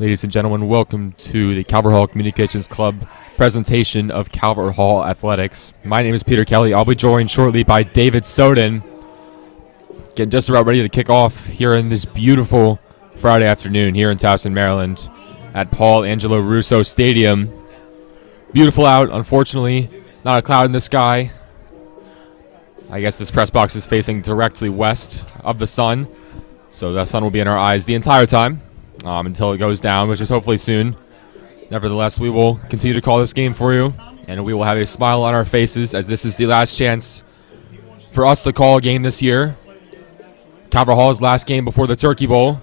Ladies and gentlemen, welcome to the Calvert Hall Communications Club presentation of Calvert Hall Athletics. My name is Peter Kelly. I'll be joined shortly by David Soden. Getting just about ready to kick off here in this beautiful Friday afternoon here in Towson, Maryland at Paul Angelo Russo Stadium. Beautiful out, unfortunately, not a cloud in the sky. I guess this press box is facing directly west of the sun, so the sun will be in our eyes the entire time. Until it goes down, which is hopefully soon. Nevertheless, we will continue to call this game for you, and we will have a smile on our faces as this is the last chance for us to call a game this year. Calvert Hall's last game before the Turkey Bowl.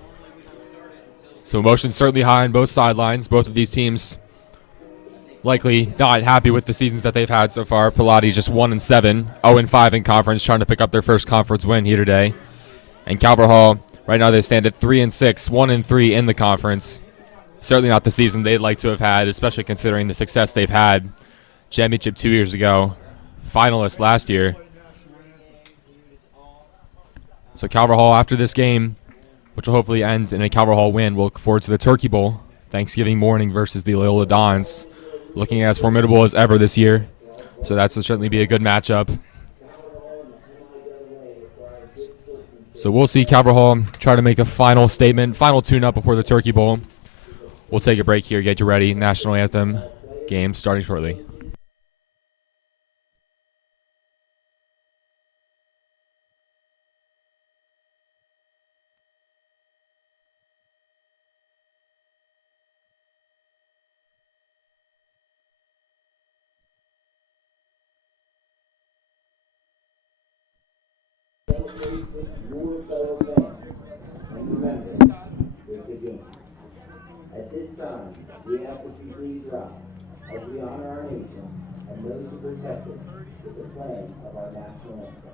So emotions certainly high on both sidelines. Both of these teams likely not happy with the seasons that they've had so far. Pallotti just 1-7, 0-5 in conference, trying to pick up their first conference win here today. And Calvert Hall, right now they stand at 3-6, 1-3 in the conference. Certainly not the season they'd like to have had, especially considering the success they've had. Championship 2 years ago, finalist last year. So Calvert Hall, after this game, which will hopefully end in a Calvert Hall win, we'll look forward to the Turkey Bowl, Thanksgiving morning versus the Loyola Dons. Looking as formidable as ever this year. So that will certainly be a good matchup. So we'll see Calvert Hall try to make a final statement, final tune-up before the Turkey Bowl. We'll take a break here, get you ready. National Anthem game starting shortly. At this time, we ask that you please rise as we honor our nation and those who protect it with the playing of our national anthem.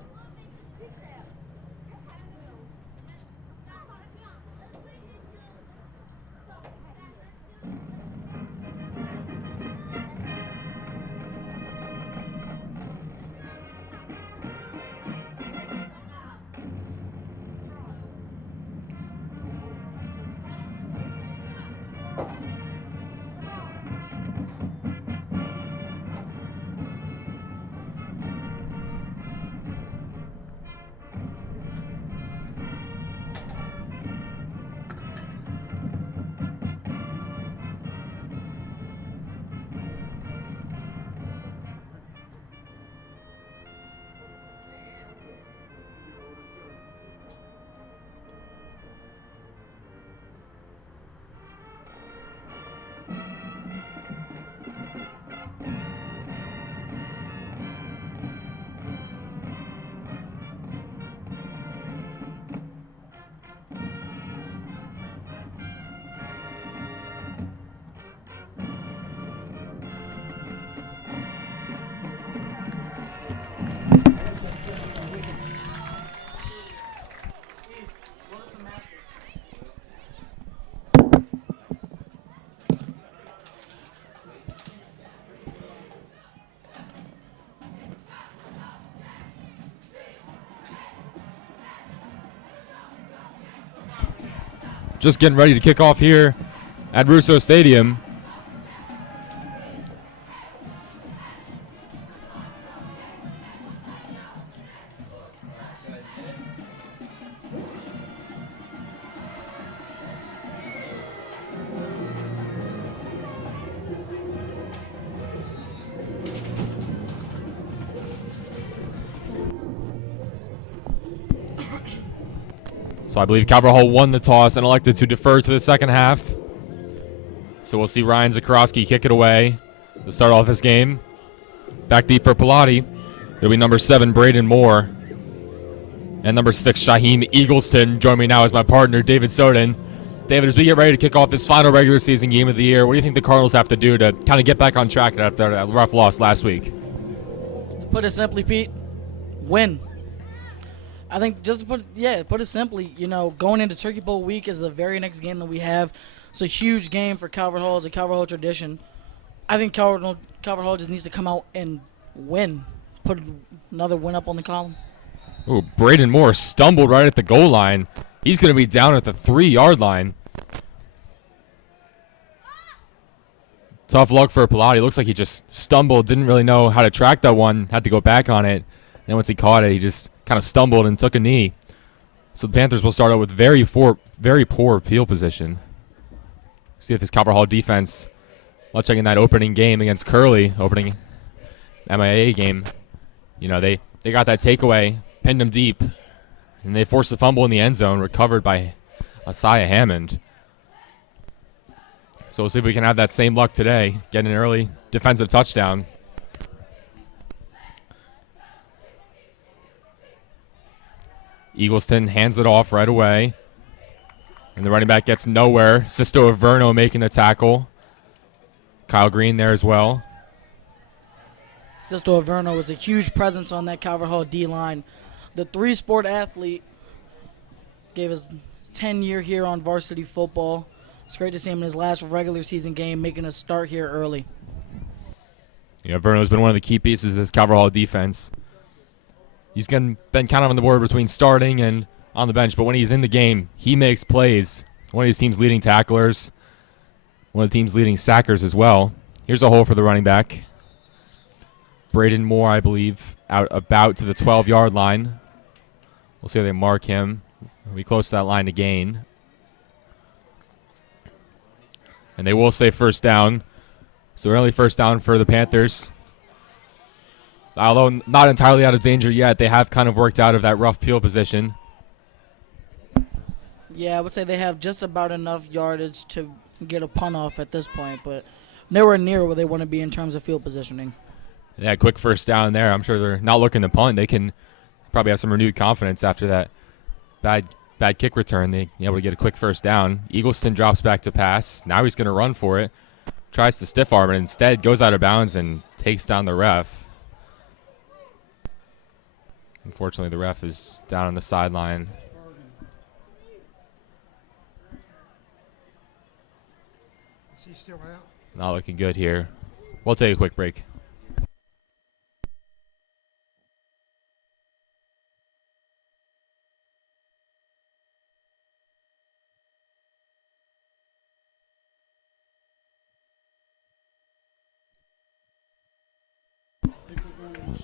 Just getting ready to kick off here at Russo Stadium. So I believe Calvert Hall won the toss and elected to defer to the second half. So we'll see Ryan Zakrowski kick it away to start off this game. Back deep for Pallotti. It'll be number 7, Braden Moore. And number 6, Shaheem Eagleston. Join me now as my partner, David Soden. David, as we get ready to kick off this final regular season game of the year, what do you think the Cardinals have to do to kind of get back on track after that rough loss last week? To put it simply, Pete, win. I think just to put it simply, going into Turkey Bowl week is the very next game that we have. It's a huge game for Calvert Hall. It's a Calvert Hall tradition. I think Calvert Hall just needs to come out and win. Put another win up on the column. Ooh, Braden Moore stumbled right at the goal line. He's going to be down at the 3-yard line. Tough luck for Pallotti. Looks like he just stumbled, didn't really know how to track that one, had to go back on it. And once he caught it, he just kind of stumbled and took a knee. So the Panthers will start out with very poor field position. See if this Calvert Hall defense, watching in that opening game against Curley, opening MIA game, you know, they got that takeaway, pinned him deep, and they forced the fumble in the end zone, recovered by Isaiah Hammond. So we'll see if we can have that same luck today, get an early defensive touchdown. Eagleston hands it off right away. And the running back gets nowhere. Sisto Averno making the tackle. Kyle Green there as well. Sisto Averno was a huge presence on that Calvert Hall D-line. The three-sport athlete gave us 10-year here on varsity football. It's great to see him in his last regular season game making a start here early. Yeah, Averno's been one of the key pieces of this Calvert Hall defense. He's been kind of on the board between starting and on the bench, but when he's in the game, he makes plays. One of his team's leading tacklers, one of the team's leading sackers as well. Here's a hole for the running back. Braden Moore, I believe, out about to the 12-yard line. We'll see how they mark him. He'll be close to that line to gain. And they will say first down. So early first down for the Panthers. Although not entirely out of danger yet, they have kind of worked out of that rough field position. Yeah, I would say they have just about enough yardage to get a punt off at this point, but nowhere near where they want to be in terms of field positioning. Yeah, quick first down there. I'm sure they're not looking to punt. They can probably have some renewed confidence after that bad kick return. They able to get a quick first down. Eagleston drops back to pass. Now he's going to run for it. Tries to stiff arm it. Instead goes out of bounds and takes down the ref. Unfortunately, the ref is down on the sideline. Is he still out? Not looking good here. We'll take a quick break.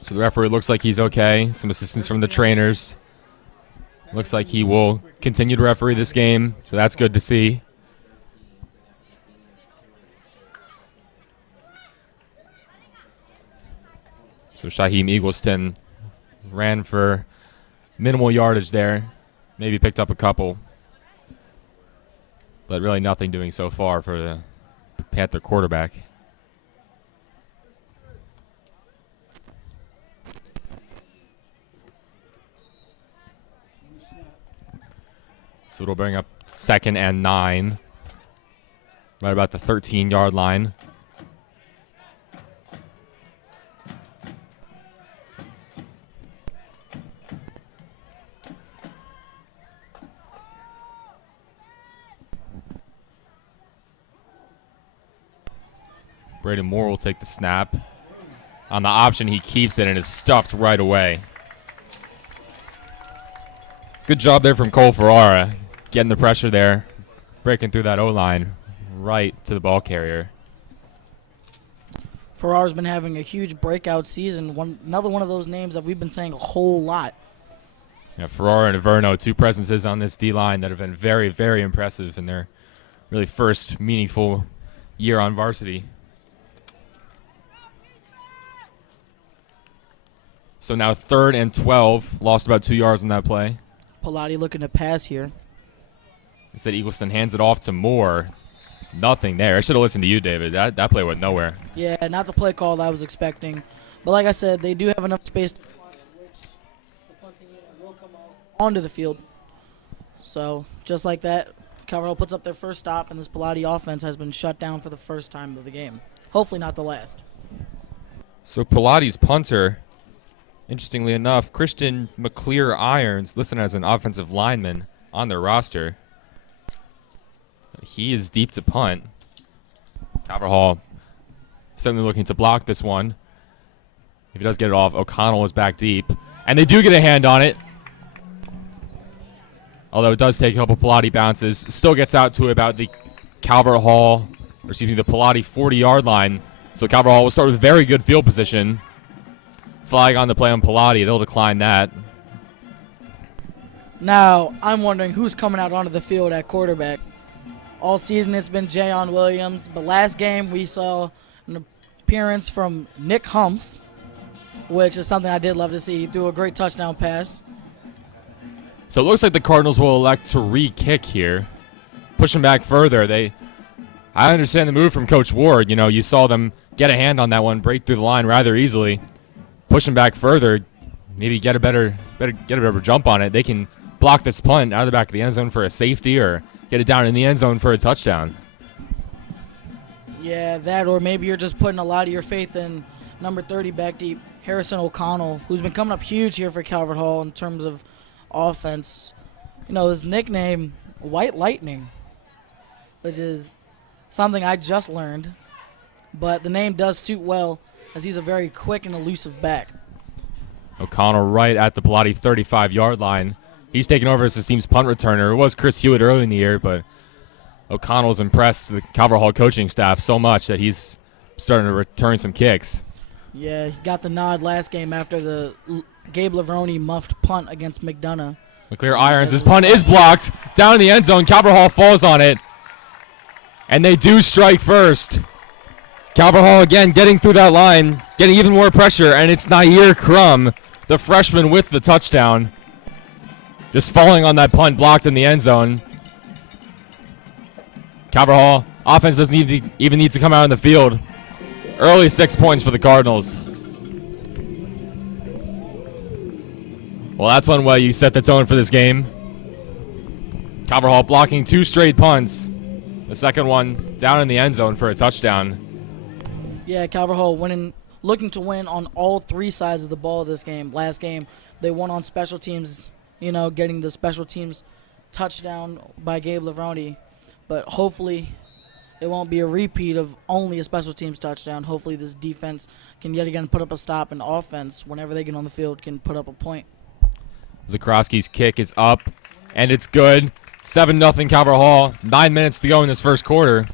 So the referee looks like he's okay. Some assistance from the trainers. Looks like he will continue to referee this game, so that's good to see. So Shaheem Eagleston ran for minimal yardage there. Maybe picked up a couple. But really nothing doing so far for the Panther quarterback. So it'll bring up 2nd and 9. Right about the 13-yard line. Braden Moore will take the snap. On the option, he keeps it and is stuffed right away. Good job there from Cole Ferrara. Getting the pressure there. Breaking through that O-line right to the ball carrier. Ferrara's been having a huge breakout season. Another one of those names that we've been saying a whole lot. Yeah, Ferrara and Averno, two presences on this D-line that have been very, very impressive in their really first meaningful year on varsity. So now 3rd and 12. Lost about 2 yards on that play. Pallotti looking to pass here. Instead, Eagleston hands it off to Moore. Nothing there. I should have listened to you, David. That play went nowhere. Yeah, not the play call that I was expecting. But like I said, they do have enough space to punt, which the punting unit will come out onto the field. So just like that, Calvert Hall puts up their first stop, and this Pallotti offense has been shut down for the first time of the game. Hopefully not the last. So Pallotti's punter, interestingly enough, Christian McClear Irons, listed as an offensive lineman on their roster. He is deep to punt. Calvert Hall certainly looking to block this one. If he does get it off, O'Connell is back deep. And they do get a hand on it. Although it does take a couple Pallotti bounces. Still gets out to about the Calvert Hall the Pallotti 40-yard line. So Calvert Hall will start with very good field position. Flag on the play on Pallotti. They'll decline that. Now, I'm wondering who's coming out onto the field at quarterback. All season it's been Jayon Williams, but last game we saw an appearance from Nick Humph, which is something I did love to see. He threw a great touchdown pass. So it looks like the Cardinals will elect to re-kick here. Push them back further. I understand the move from Coach Ward. You know, you saw them get a hand on that one, break through the line rather easily. Push them back further, maybe get a better jump on it. They can block this punt out of the back of the end zone for a safety or get it down in the end zone for a touchdown. Yeah, that, or maybe you're just putting a lot of your faith in number 30 back deep, Harrison O'Connell, who's been coming up huge here for Calvert Hall in terms of offense. You know, his nickname, White Lightning, which is something I just learned, but the name does suit well as he's a very quick and elusive back. O'Connell right at the Pallotti 35-yard line. He's taken over as his team's punt returner. It was Chris Hewitt early in the year, but O'Connell's impressed the Calvert Hall coaching staff so much that he's starting to return some kicks. Yeah, he got the nod last game after the Gabe Lavroni muffed punt against McDonough. McClear irons. His punt is blocked. Down in the end zone. Calvert Hall falls on it. And they do strike first. Calvert Hall again getting through that line, getting even more pressure, and it's Nair Crum, the freshman, with the touchdown. Just falling on that punt, blocked in the end zone. Calvert Hall offense doesn't even need to come out on the field. Early 6 points for the Cardinals. Well, that's one way you set the tone for this game. Calvert Hall blocking 2 straight punts. The second one down in the end zone for a touchdown. Yeah, Calvert Hall looking to win on all 3 sides of the ball this game. Last game, they won on special teams, you know, getting the special teams touchdown by Gabe Lavroni. But hopefully it won't be a repeat of only a special teams touchdown. Hopefully this defense can yet again put up a stop, and offense, whenever they get on the field, can put up a point. Zakrowski's kick is up, and it's good. 7-0 Calvert Hall. 9 minutes to go in this first quarter.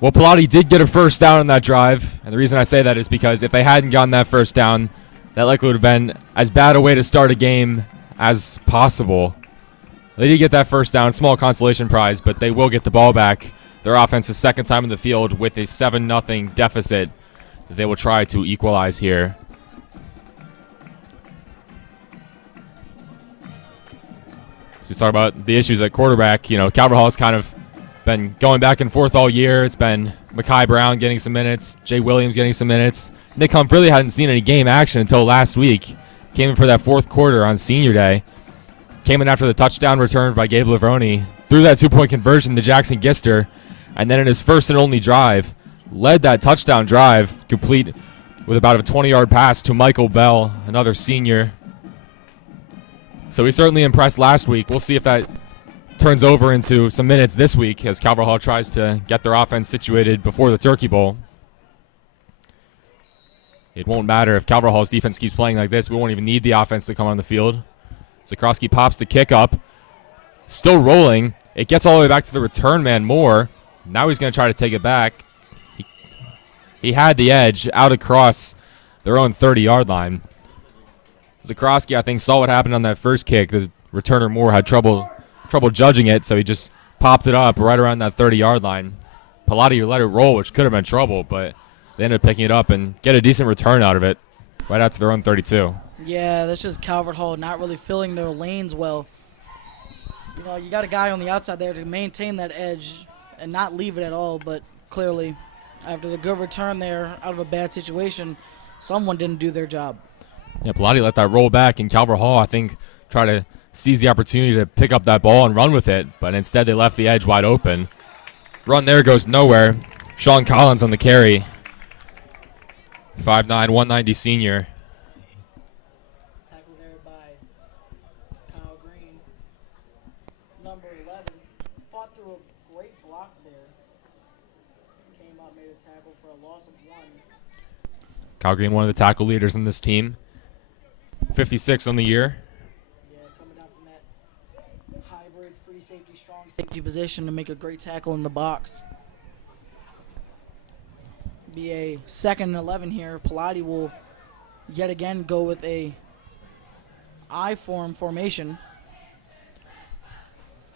Well, Pallotti did get a first down on that drive, and the reason I say that is because if they hadn't gotten that first down, that likely would have been as bad a way to start a game as possible. They did get that first down, small consolation prize, but they will get the ball back. Their offense is second time in the field with a 7-0 deficit that they will try to equalize here. So we talk about the issues at quarterback. You know, Calvert Hall's kind of been going back and forth all year. It's been Mekhi Brown getting some minutes, Jay Williams getting some minutes. Nick Humph really hadn't seen any game action until last week. Came in for that fourth quarter on senior day. Came in after the touchdown return by Gabe Lavroni. Threw that 2-point conversion to Jackson Gister. And then in his first and only drive, led that touchdown drive, complete with about a 20-yard pass to Michael Bell, another senior. So he certainly impressed last week. We'll see if that turns over into some minutes this week as Calvert Hall tries to get their offense situated before the Turkey Bowl. It won't matter if Calvert Hall's defense keeps playing like this. We won't even need the offense to come on the field. Zakrowski pops the kick up. Still rolling. It gets all the way back to the return man, Moore. Now he's going to try to take it back. He had the edge out across their own 30-yard line. Zakrowski, I think, saw what happened on that first kick. The returner, Moore, had trouble judging it, so he just popped it up right around that 30-yard line. Pallotti let it roll, which could have been trouble, but they ended up picking it up and get a decent return out of it right out to their own 32. Yeah, that's just Calvert Hall not really filling their lanes well. You know, you got a guy on the outside there to maintain that edge and not leave it at all, but clearly after the good return there out of a bad situation, someone didn't do their job. Yeah, Pallotti let that roll back, and Calvert Hall, I think, tried to seize the opportunity to pick up that ball and run with it, but instead they left the edge wide open. Run there goes nowhere. Sean Collins on the carry. 5'9", 190 senior. Tackle there by Kyle Green. Number 11 fought through a great block there. Came up, made a tackle for a loss of 1. Kyle Green, one of the tackle leaders in this team. 56 on the year. Yeah, coming down from that hybrid free safety strong safety position to make a great tackle in the box. Be a 2nd and 11 here. Pallotti will yet again go with a I-form formation.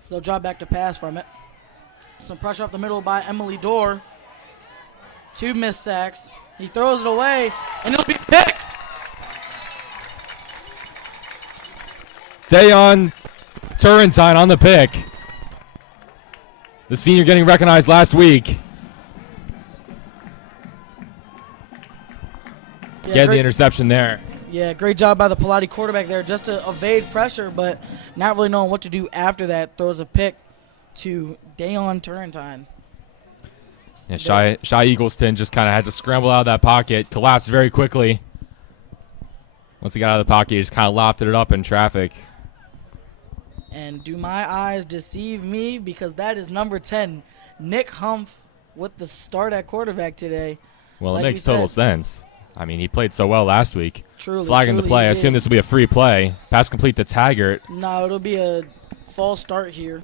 So they'll drop back to pass from it. Some pressure up the middle by Emily Dorr. 2 missed sacks. He throws it away, and it'll be picked. Dayon Turrentine on the pick. The senior getting recognized last week. Yeah, Get the interception there. Yeah, great job by the Pallotti quarterback there just to evade pressure, but not really knowing what to do after that. Throws a pick to Dayon Turrentine. Yeah, Shy Eagleston just kind of had to scramble out of that pocket, collapsed very quickly. Once he got out of the pocket, he just kind of lofted it up in traffic. And do my eyes deceive me? Because that is number 10, Nick Humph, with the start at quarterback today. Well, Like it makes you said. total sense. I mean, he played so well last week. Truly, Flagging the truly play. he I assume did. this will be a free play. Pass complete to Taggart. No, it'll be a false start here.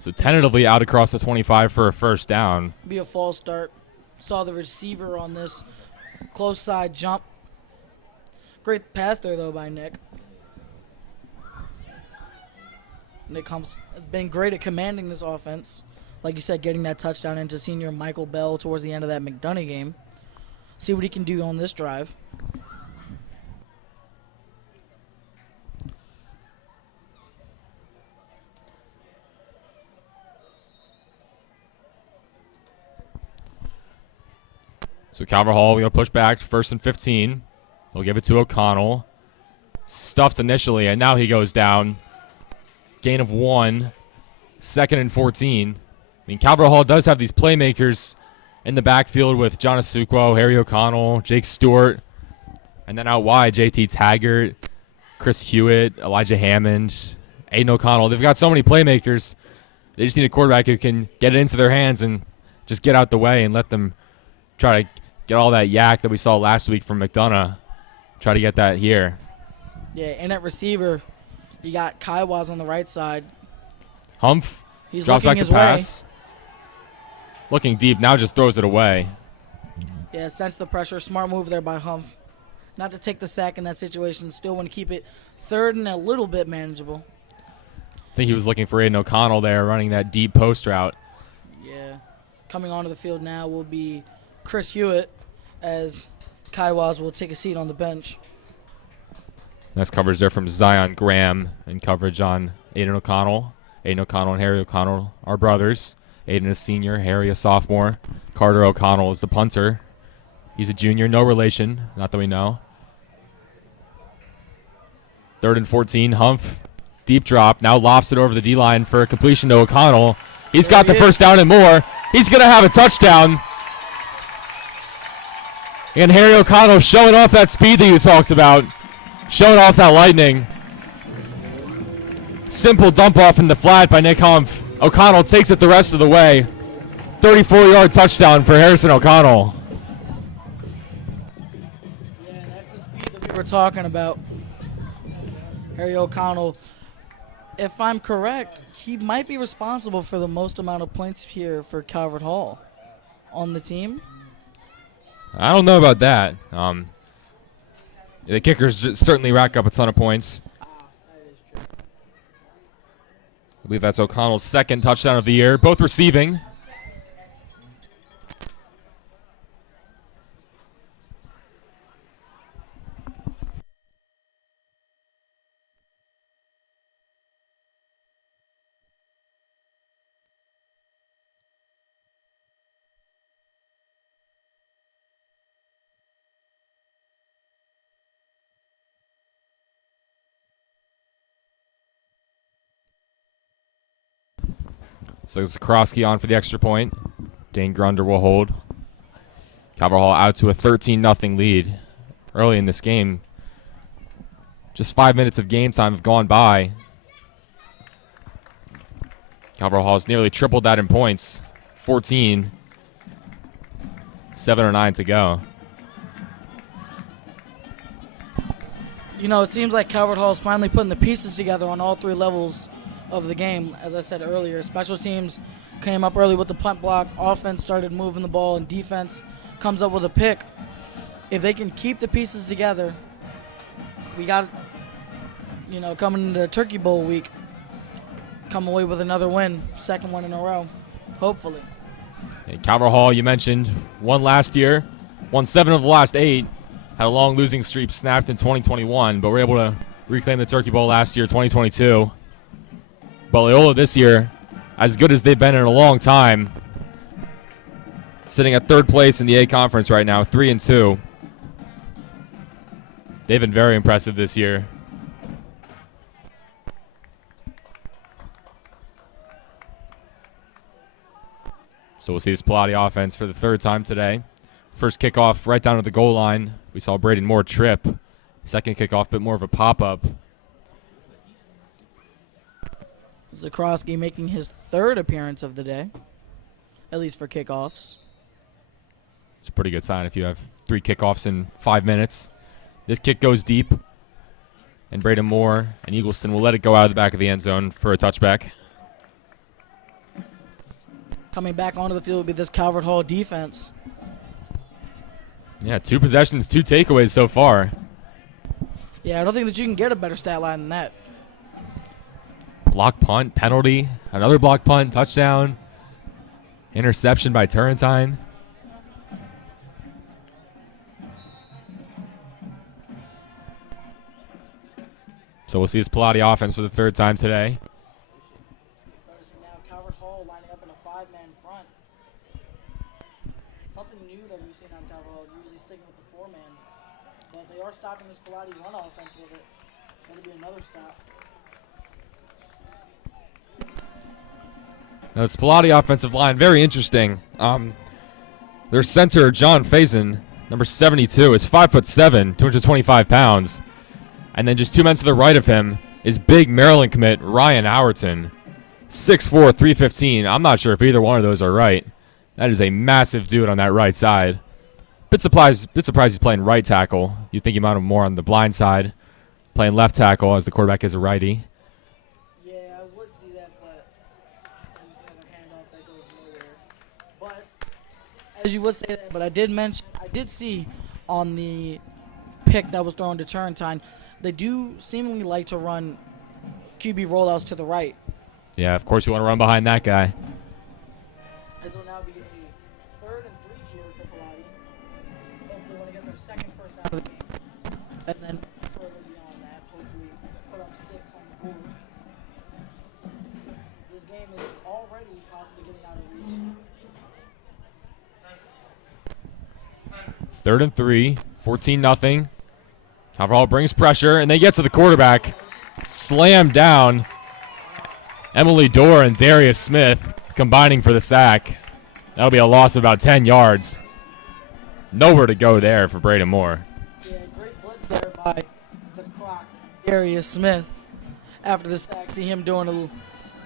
So tentatively out across the 25 for a first down. Be a false start. Saw the receiver on this close side jump. Great pass there, though, by Nick. Nick Humph has been great at commanding this offense. Like you said, getting that touchdown into senior Michael Bell towards the end of that McDonough game. See what he can do on this drive. So Calvert Hall, we're going to push back to 1st and 15. They'll give it to O'Connell. Stuffed initially, and now he goes down. Gain of 1. 2nd and 14. I mean, Calvert Hall does have these playmakers in the backfield with John Asukwo, Harry O'Connell, Jake Stewart, and then out wide, JT Taggart, Chris Hewitt, Elijah Hammond, Aiden O'Connell. They've got so many playmakers. They just need a quarterback who can get it into their hands and just get out the way and let them try to get all that yak that we saw last week from McDonough. Try to get that here. Yeah, and at receiver, you got Kaiwas on the right side. Humph He's drops back looking to his way. pass. Looking deep, now just throws it away. Yeah, sense the pressure. Smart move there by Humph. Not to take the sack in that situation. Still want to keep it 3rd and a little bit manageable. I think he was looking for Aiden O'Connell there, running that deep post route. Yeah. Coming onto the field now will be Chris Hewitt, as Kaiwas will take a seat on the bench. Nice coverage there from Zion Graham and coverage on Aiden O'Connell. Aiden O'Connell and Harry O'Connell are brothers. Aiden a senior, Harry a sophomore. Carter O'Connell is the punter. He's a junior, no relation, not that we know. 3rd and 14, Humph, deep drop, now lofts it over the D-line for a completion to O'Connell. He's got the first down and more. He's going to have a touchdown. And Harry O'Connell showing off that speed that you talked about. Showing off that lightning. Simple dump off in the flat by Nick Humph. O'Connell takes it the rest of the way. 34-yard touchdown for Harrison O'Connell. Yeah, that's the speed that we were talking about. Harry O'Connell, if I'm correct, he might be responsible for the most amount of points here for Calvert Hall on the team. I don't know about that. The kickers certainly rack up a ton of points. I believe that's O'Connell's 2nd touchdown of the year. Both receiving. So it's Krosky on for the extra point. Dane Grunder will hold. Calvert Hall out to a 13-0 lead early in this game. Just 5 minutes of game time have gone by. Calvert Hall has nearly tripled that in points. 14. 7 or 9 to go. You know, it seems like Calvert Hall is finally putting the pieces together on all 3 levels of the game. As I said earlier, special teams came up early with the punt block. Offense started moving the ball, and defense comes up with a pick. If they can keep the pieces together, we got, coming into Turkey Bowl week, come away with another win, second one in a row, hopefully. And Calvert Hall, you mentioned, won last year, won 7 of the last 8, had a long losing streak snapped in 2021, but were able to reclaim the Turkey Bowl last year, 2022. But Loyola this year, as good as they've been in a long time, sitting at 3rd place in the A Conference right now, 3-2. They've been very impressive this year. So we'll see this Pallotti offense for the 3rd time today. First kickoff right down to the goal line. We saw Braden Moore trip. Second kickoff, bit more of a pop-up. Zakrowski making his 3rd appearance of the day, at least for kickoffs. It's a pretty good sign if you have 3 kickoffs in 5 minutes. This kick goes deep, and Braden Moore and Eagleston will let it go out of the back of the end zone for a touchback. Coming back onto the field will be this Calvert Hall defense. Yeah, 2 possessions, 2 takeaways so far. Yeah, I don't think that you can get a better stat line than that. Block punt, penalty, another block punt, touchdown, interception by Turrentine. So we'll see this Pallotti offense for the 3rd time today. Noticing now Calvert Hall lining up in a 5-man front. Something new that we've seen on Calvert Hall, usually sticking with the 4-man. But they are stopping this Pallotti run offense with it. That'll be another stop. Now this Pallotti offensive line, very interesting. Their center, John Faison, number 72, is 5'7", 225 pounds. And then just 2 men to the right of him is big Maryland commit Ryan Howerton, 6'4", 315. I'm not sure if either one of those are right. That is a massive dude on that right side. Bit surprised he's playing right tackle. You'd think he might have more on the blind side, playing left tackle as the quarterback is a righty. Yeah, I would see that, but as you see the handoff, that goes nowhere. But as you would say that, but I did see on the pick that was thrown to Turrentine, they do seemingly like to run QB rollouts to the right. Yeah, of course you want to run behind that guy. This will now be a 3rd and 3 here for Pallotti. Hopefully want to get their second first down of the game. And then further beyond that, hopefully put up 6 on the board. This game is already possibly getting out of reach. 3rd and 3, 14-0. Calvert Hall brings pressure, and they get to the quarterback. Slammed down. Emily Dorr and Darius Smith combining for the sack. That'll be a loss of about 10 yards. Nowhere to go there for Braden Moore. Yeah, great blitz there by the Croc, Darius Smith. After the sack, see him doing a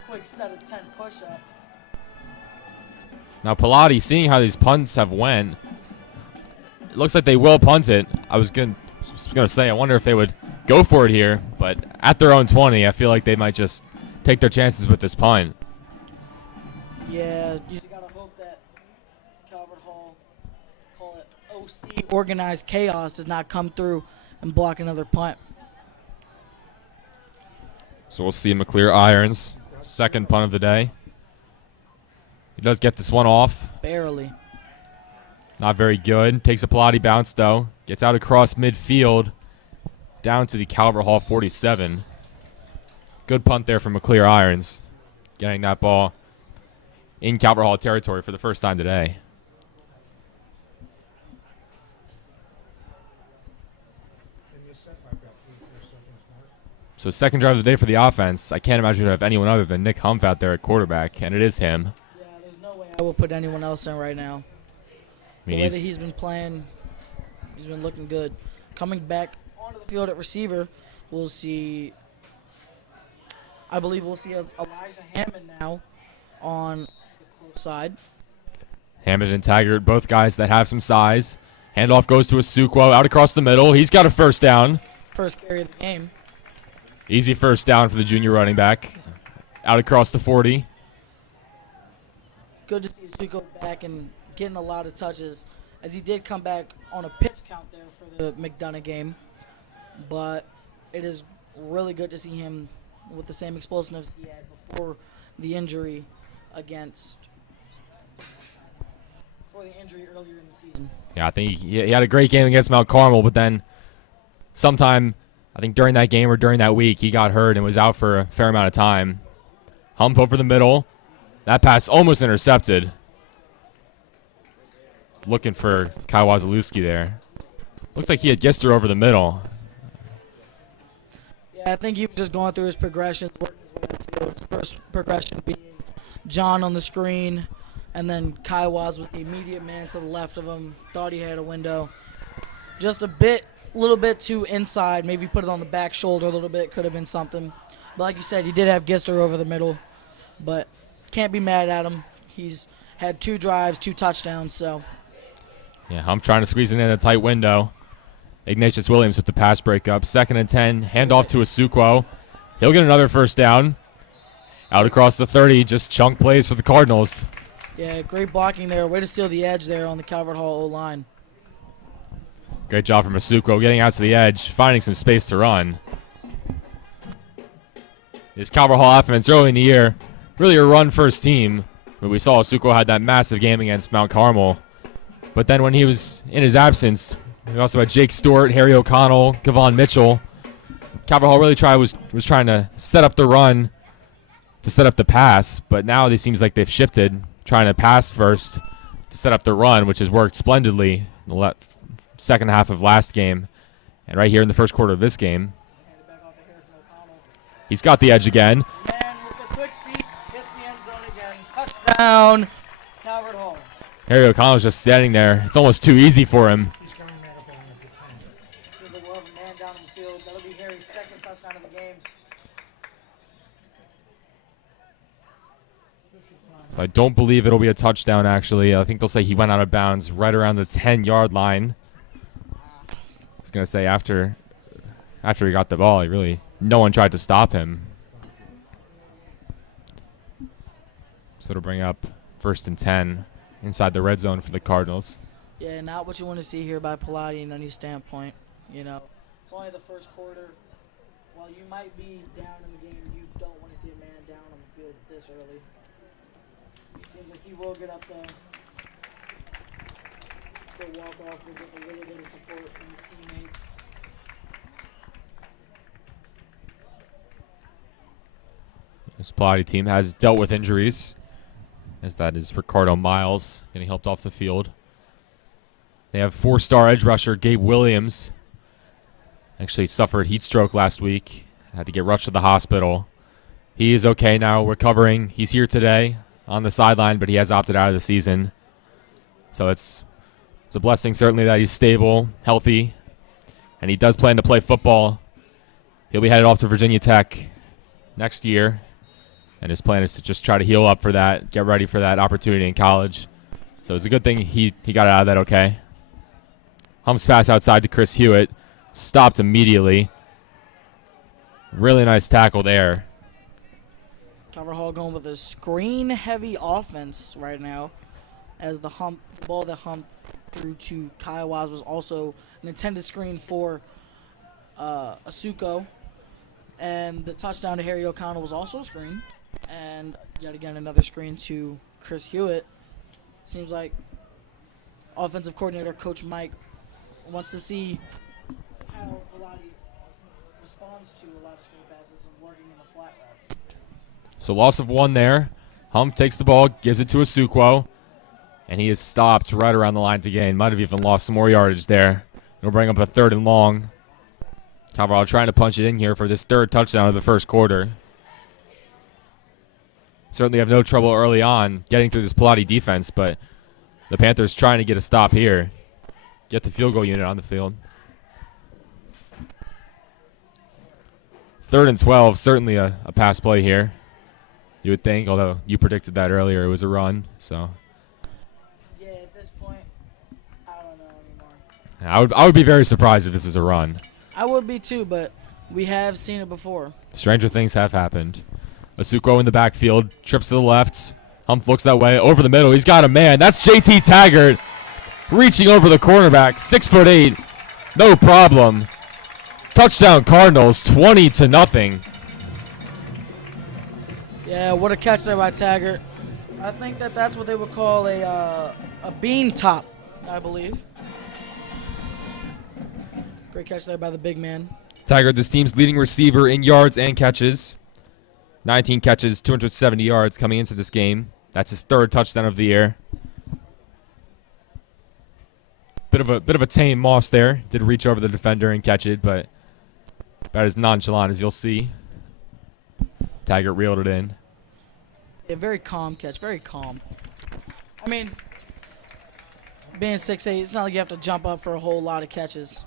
quick set of 10 push-ups. Now Pallotti, seeing how these punts have went, it looks like they will punt it. I was gonna say, I wonder if they would go for it here, but at their own 20, I feel like they might just take their chances with this punt. Yeah, you just gotta hope that this Calvert Hall, call it OC, organized chaos, does not come through and block another punt. So we'll see McClear Irons, second punt of the day. He does get this one off. Barely. Not very good. Takes a Pallotti bounce, though. Gets out across midfield down to the Calvert Hall 47. Good punt there from McClear Irons. Getting that ball in Calvert Hall territory for the first time today. So second drive of the day for the offense. I can't imagine to have anyone other than Nick Humph out there at quarterback, and it is him. Yeah, there's no way I will put anyone else in right now. I mean, The way that he's been playing, he's been looking good. Coming back onto the field at receiver, we'll see, I believe we'll see Elijah Hammond now on the close side. Hammond and Taggart, both guys that have some size. Handoff goes to Asukwo out across the middle. He's got a first down. First carry of the game. Easy first down for the junior running back. Out across the 40. Good to see Asuko back and getting a lot of touches, as he did come back on a pitch count there for the McDonough game. But it is really good to see him with the same explosiveness he had before the injury earlier in the season. Yeah, I think he had a great game against Mount Carmel, but then sometime, I think during that game or during that week, he got hurt and was out for a fair amount of time. Hump over the middle. That pass almost intercepted. Looking for Kai Wazalewski there. Looks like he had Gister over the middle. Yeah, I think he was just going through his progressions, working his way upfield. His first progression being John on the screen, and then Kai Waz was the immediate man to the left of him. Thought he had a window. Just a little bit too inside. Maybe put it on the back shoulder a little bit. Could have been something. But like you said, he did have Gister over the middle. But can't be mad at him. He's had 2 drives, 2 touchdowns, so. Yeah, Hump trying to squeeze it in a tight window. Ignatius Williams with the pass breakup. 2nd and 10. Handoff to Asuquo. He'll get another first down. Out across the 30. Just chunk plays for the Cardinals. Yeah, great blocking there. Way to steal the edge there on the Calvert Hall O-line. Great job from Asuquo getting out to the edge, finding some space to run. This Calvert Hall offense early in the year, really a run-first team. But we saw Asuquo had that massive game against Mount Carmel. But then when he was in his absence, we also had Jake Stewart, Harry O'Connell, Kevon Mitchell. Calvert Hall really was trying to set up the run to set up the pass, but now it seems like they've shifted, trying to pass first to set up the run, which has worked splendidly in the second half of last game. And right here in the first quarter of this game, he's got the edge again. Man with the quick feet hits the end zone again. Touchdown, Calvert Hall. Harry O'Connell's just standing there. It's almost too easy for him. He's coming out of bounds at 10. So we'll have a man down in the field. That'll be Harry's 2nd touchdown of the game. So I don't believe it'll be a touchdown, actually. I think they'll say he went out of bounds right around the 10-yard line. I was going to say after he got the ball, no one tried to stop him. So it'll bring up 1st and 10 inside the red zone for the Cardinals. Yeah, not what you want to see here by Pallotti in any standpoint. You know, it's only the first quarter. While you might be down in the game, you don't want to see a man down on the field this early. It seems like he will get up there. Still walk off with just a little bit of support from his teammates. This Pallotti team has dealt with injuries, as that is Ricardo Miles getting helped off the field. They have 4-star edge rusher Gabe Williams. Actually suffered heat stroke last week. Had to get rushed to the hospital. He is okay now, recovering. He's here today on the sideline, but he has opted out of the season. So it's a blessing, certainly, that he's stable, healthy, and he does plan to play football. He'll be headed off to Virginia Tech next year, and his plan is to just try to heal up for that, get ready for that opportunity in college. So it's a good thing he got out of that okay. Hump's pass outside to Chris Hewitt. Stopped immediately. Really nice tackle there. Calvert Hall going with a screen-heavy offense right now, as the ball that humped through to Kai Waz was also an intended screen for Asuquo, and the touchdown to Harry O'Connell was also a screen, and yet again another screen to Chris Hewitt. Seems like offensive coordinator Coach Mike wants to see how Pallotti responds to a lot of screen passes and working in the flat routes. So loss of 1 there. Hump takes the ball, gives it to Asuquo, and he is stopped right around the line to gain. Might have even lost some more yardage there. It'll bring up a 3rd and long. Calvert Hall trying to punch it in here for this 3rd touchdown of the first quarter. Certainly have no trouble early on getting through this Pallotti defense, but the Panthers trying to get a stop here. Get the field goal unit on the field. 3rd and 12, certainly a pass play here, you would think, although you predicted that earlier it was a run. So Yeah, at this point, I don't know anymore. I would be very surprised if this is a run. I would be too, but we have seen it before. Stranger things have happened. Asuko in the backfield, trips to the left. Humph looks that way, over the middle. He's got a man. That's JT Taggart reaching over the cornerback, 6'8", no problem. Touchdown Cardinals, 20-0. Yeah, what a catch there by Taggart. I think that's what they would call a bean top, I believe. Great catch there by the big man. Taggart, this team's leading receiver in yards and catches. 19 catches, 270 yards coming into this game. That's his third touchdown of the year. Bit of a tame Moss there. Did reach over the defender and catch it, but about as nonchalant as you'll see. Taggart reeled it in. A very calm catch, very calm. I mean, being 6'8", it's not like you have to jump up for a whole lot of catches.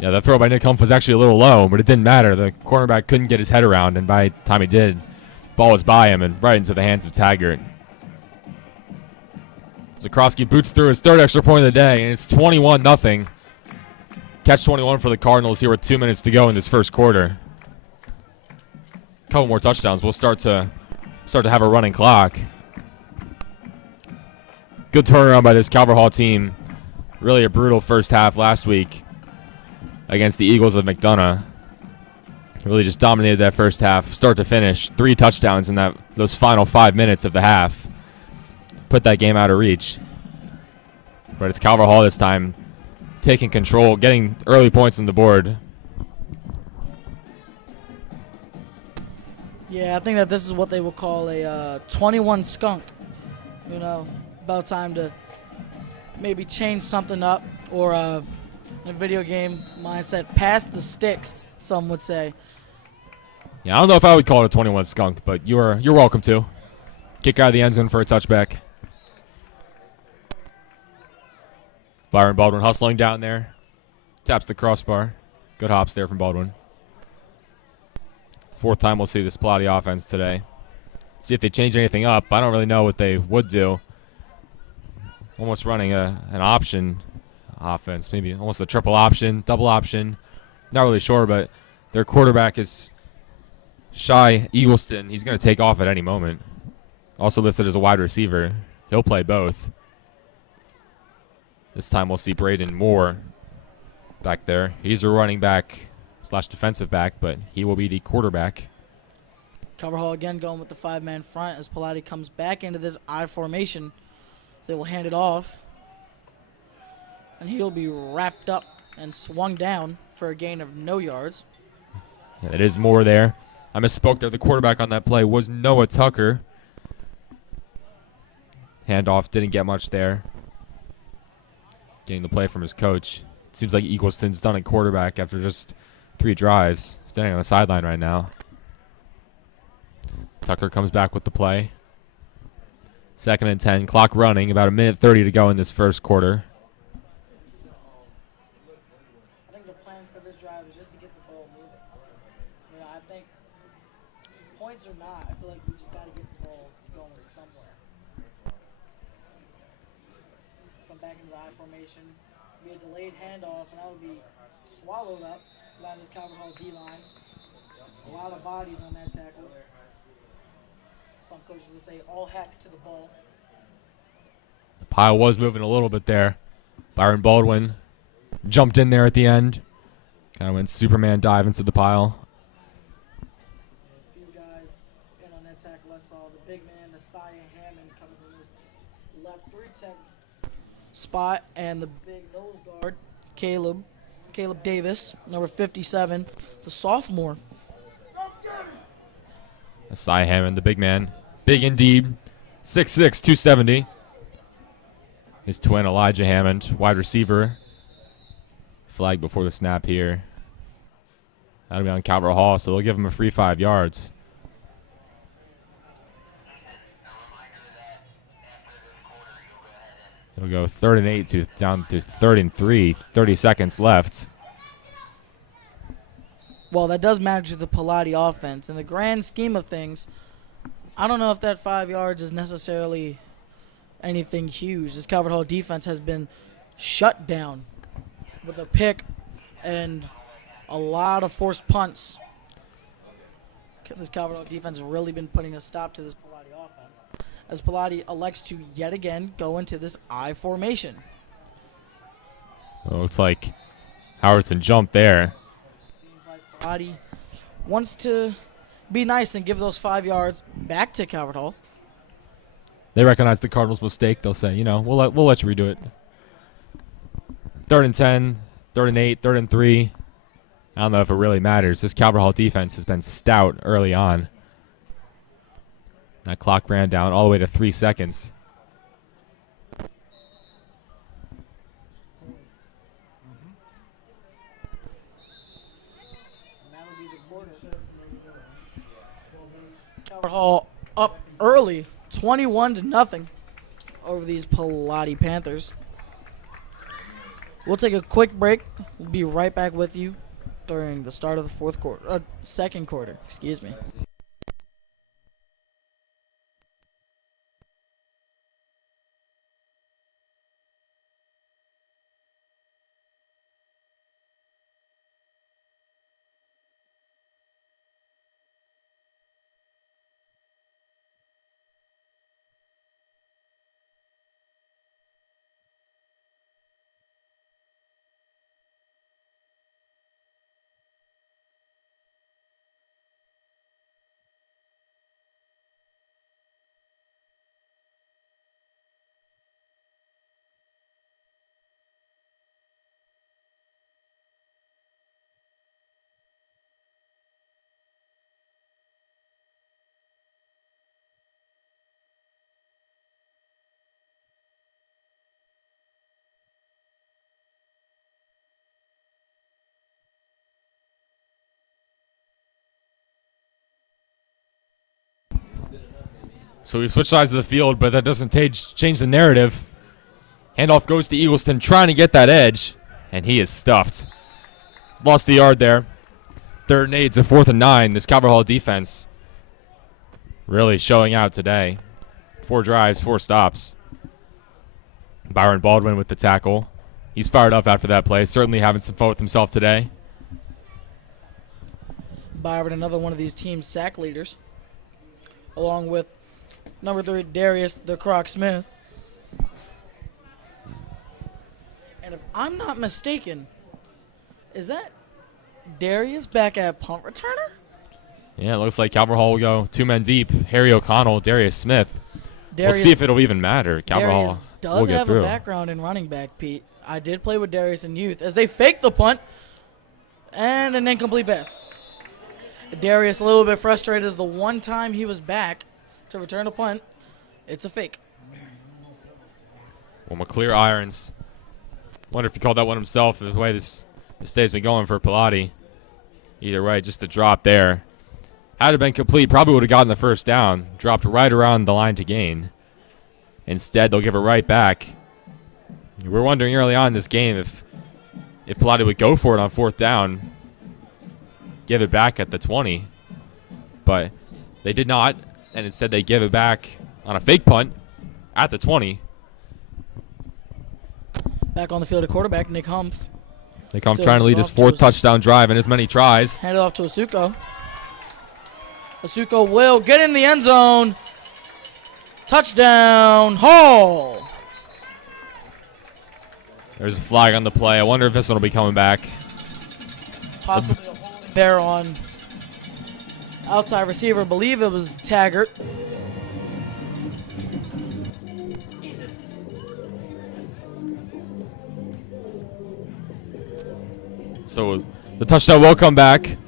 Yeah, that throw by Nick Humph was actually a little low, but it didn't matter. The cornerback couldn't get his head around, and by the time he did, ball was by him and right into the hands of Taggart. Zakowski boots through his third extra point of the day, and it's 21-0. Catch 21 for the Cardinals here with 2 minutes to go in this first quarter. A couple more touchdowns. We'll start to have a running clock. Good turnaround by this Calvert Hall team. Really a brutal first half last week against the Eagles of McDonough. Really just dominated that first half, start to finish. 3 touchdowns in those final 5 minutes of the half. Put that game out of reach. But it's Calvert Hall this time, taking control, getting early points on the board. Yeah, I think that this is what they would call a 21 skunk. You know, about time to maybe change something up, or in a video game mindset, pass the sticks, some would say. Yeah, I don't know if I would call it a 21 skunk, but you're welcome to. Kick out of the end zone for a touchback. Byron Baldwin hustling down there. Taps the crossbar. Good hops there from Baldwin. Fourth time we'll see this Pallotti offense today. See if they change anything up. I don't really know what they would do. Almost running an option offense. Maybe almost a triple option, double option. Not really sure, but their quarterback is Shai Eagleston. He's going to take off at any moment. Also listed as a wide receiver. He'll play both. This time we'll see Braden Moore back there. He's a running back / defensive back, but he will be the quarterback. Calvert Hall again going with the 5-man front as Pallotti comes back into this I formation. So they will hand it off. And he'll be wrapped up and swung down for a gain of no yards. Yeah, it is Moore there. I misspoke there. The quarterback on that play was Noah Tucker. Handoff didn't get much there. Getting the play from his coach. Seems like Eagleston's done at quarterback after just 3 drives. Standing on the sideline right now. Tucker comes back with the play. 2nd and 10. Clock running. About 1:30 to go in this first quarter. I think the plan for this drive is just to get the ball moving. You know, I think points or not, I feel like we just got to get the ball going somewhere. Let's come back into the I formation. Be a delayed handoff, and that would be swallowed up by this Calvert Hall D-line. A lot of bodies on that tackle. Some coaches would say all hats to the ball. The pile was moving a little bit there. Byron Baldwin jumped in there at the end. Kind of went Superman dive into the pile. A few guys in on that tackle. I saw the big man, Isaiah Hammond, coming from his left 310 spot, and the big nose guard, Caleb Davis, number 57, the sophomore. Asai Hammond, the big man. Big indeed. 6'6", 270. His twin, Elijah Hammond, wide receiver. Flag before the snap here. That'll be on Calvert Hall, so they'll give him a free 5 yards. It'll go 3rd and 8 down to 3rd and 3. 30 seconds left. Well, that does matter to the Pallotti offense. In the grand scheme of things, I don't know if that 5 yards is necessarily anything huge. This Calvert Hall defense has been shut down with a pick and a lot of forced punts. this Calvert Hall defense has really been putting a stop to this Pallotti offense, as Pallotti elects to yet again go into this I formation. Well, looks like Howardson jumped there. Seems like Pallotti wants to be nice and give those 5 yards back to Calvert Hall. They recognize the Cardinals' mistake. They'll say, we'll let you redo it. 3rd and 10, 3rd and 8, 3rd and 3. I don't know if it really matters. This Calvert Hall defense has been stout early on. That clock ran down all the way to 3 seconds. Calvert Hall up early, 21-0 over these Pallotti Panthers. We'll take a quick break. We'll be right back with you during the start of the second quarter. Excuse me. So we've switched sides of the field, but that doesn't change the narrative. Handoff goes to Eagleston, trying to get that edge, and he is stuffed. Lost the yard there. 3rd and 8 to 4th and 9. This Calvert Hall defense really showing out today. 4 drives, 4 stops. Byron Baldwin with the tackle. He's fired up after that play. Certainly having some fun with himself today. Byron, another one of these team's sack leaders, along with number 3, Darius the Croc Smith. And if I'm not mistaken, is that Darius back at punt returner? Yeah, it looks like Calvert Hall will go 2 men deep. Harry O'Connell, Darius Smith. Darius, we'll see if it'll even matter. Calvert Darius Hall does will get have through. a background in running back, Pete. I did play with Darius in youth as they fake the punt and an incomplete pass. Darius a little bit frustrated as the one time he was back to return a punt, it's a fake. Well, McClear irons. Wonder if he called that one himself, the way this day's been going for Pallotti. Either way, just the drop there. Had it been complete, probably would have gotten the first down. Dropped right around the line to gain. Instead, they'll give it right back. We were wondering early on in this game if Pallotti would go for it on 4th down, give it back at the 20. But they did not, and instead they give it back on a fake punt at the 20. Back on the field, a quarterback, Nick Humph. Nick Humph So trying to lead his off to 4th touchdown drive in as many tries. Handed off to Asuko. Asuko will get in the end zone. Touchdown, Hall. There's a flag on the play. I wonder if this one will be coming back. Possibly a holding there on outside receiver. I believe it was Taggart. So the touchdown will come back.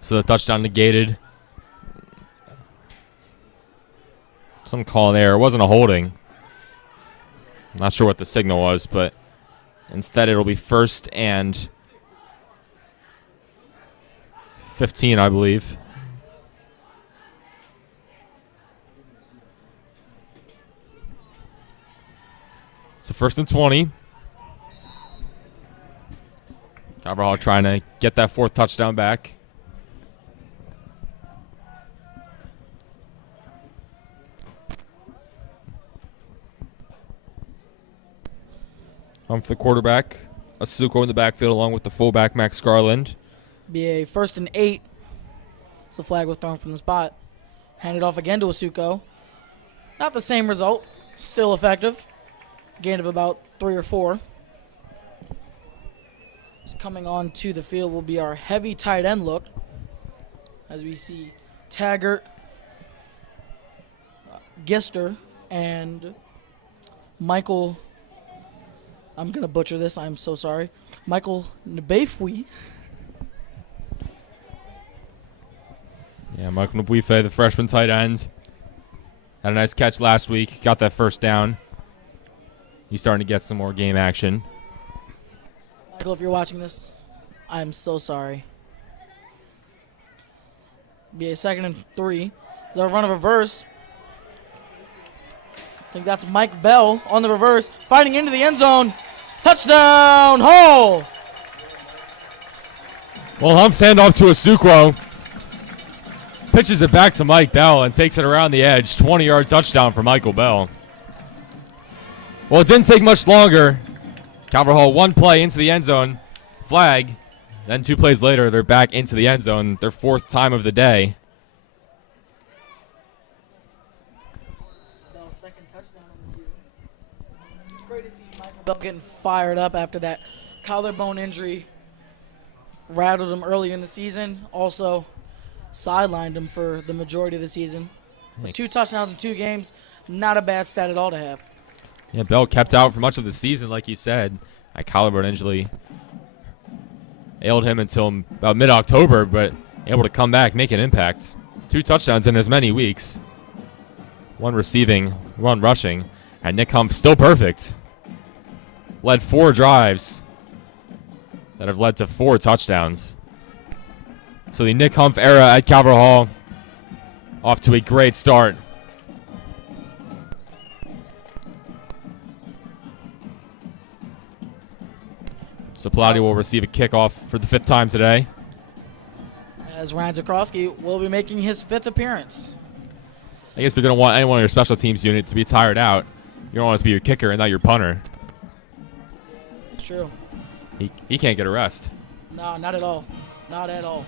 So the touchdown negated. Some call in there. It wasn't a holding. Not sure what the signal was, but instead it'll be 1st and 15, I believe. So 1st and 20. Calvert Hall trying to get that 4th touchdown back. Humph the quarterback. Asuko in the backfield along with the fullback, Max Garland. Be a 1st and 8. So the flag was thrown from the spot. Handed off again to Asuko. Not the same result. Still effective. Gain of about 3 or 4. Just coming on to the field will be our heavy tight end look. As we see Taggart, Gister, and Michael. I'm going to butcher this. I'm so sorry. Michael Nbefwi. Yeah, Michael Nbuife, the freshman tight end. Had a nice catch last week. Got that first down. He's starting to get some more game action. Michael, if you're watching this, I'm so sorry. Be a 2nd and 3. They'll run a reverse. I think that's Mike Bell on the reverse, fighting into the end zone. Touchdown, Hall! Well, Hump's handoff to Asuko. Pitches it back to Mike Bell and takes it around the edge. 20-yard touchdown for Michael Bell. Well, it didn't take much longer. Calvert Hall 1 play into the end zone. Flag. Then 2 plays later, they're back into the end zone. Their 4th time of the day. Bell's 2nd touchdown of the season. It's great to see Michael Bell getting fired up after that collarbone injury. Rattled him earlier in the season. Also sidelined him for the majority of the season. But 2 touchdowns in 2 games, not a bad stat at all to have. Yeah, Bell kept out for much of the season, like you said. That collarbone injury ailed him until about mid-October, but able to come back, make an impact. 2 touchdowns in as many weeks. 1 receiving, 1 rushing. And Nick Humph still perfect. Led 4 drives that have led to 4 touchdowns. So the Nick Humph era at Calvert Hall off to a great start. So Pallotti will receive a kickoff for the 5th time today. As Ryan Zakrowski will be making his 5th appearance. I guess if you're going to want anyone on your special teams unit to be tired out, you don't want it to be your kicker and not your punter. It's true. He can't get a rest. No, not at all. Not at all.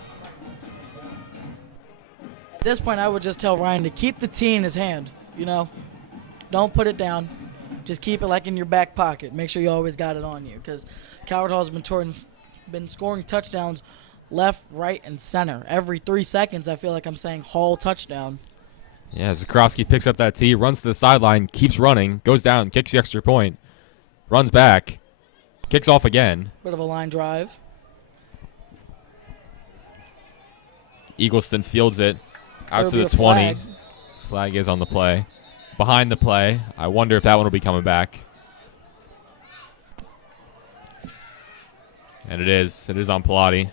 At this point, I would just tell Ryan to keep the tee in his hand, you know. Don't put it down. Just keep it like in your back pocket. Make sure you always got it on you, because Calvert Hall's been scoring touchdowns left, right, and center. Every 3 seconds, I feel like I'm saying Hall touchdown. Yeah, Zakrowski picks up that tee, runs to the sideline, keeps running, goes down, kicks the extra point, runs back, kicks off again. Bit of a line drive. Eagleston fields it out There'll to be the a 20. flag. Flag is on the play. Behind the play. I wonder if that one will be coming back. And it is. It is on Pallotti.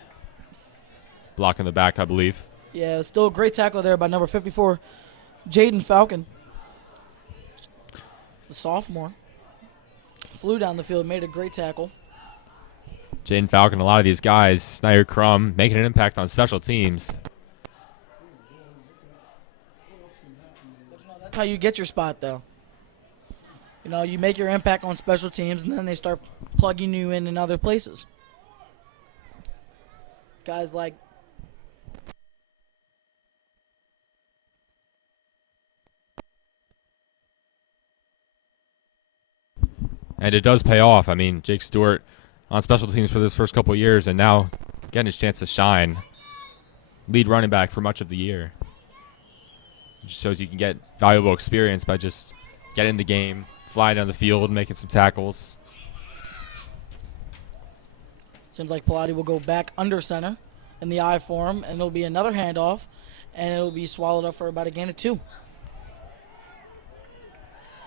Blocking the back, I believe. Yeah, still a great tackle there by number 54, Jaden Falcon. The sophomore. Flew down the field, made a great tackle. Jaden Falcon, a lot of these guys, Snyder Crum, making an impact on special teams. That's how you get your spot, though. You know, you make your impact on special teams, and then they start plugging you in other places. Guys like And it does pay off. I mean, Jake Stewart on special teams for those first couple of years, and now getting his chance to shine. Lead running back for much of the year. It just shows you can get valuable experience by just getting in the game, flying down the field, making some tackles. Seems like Pallotti will go back under center in the I form, and it'll be another handoff, and it'll be swallowed up for about a gain of 2.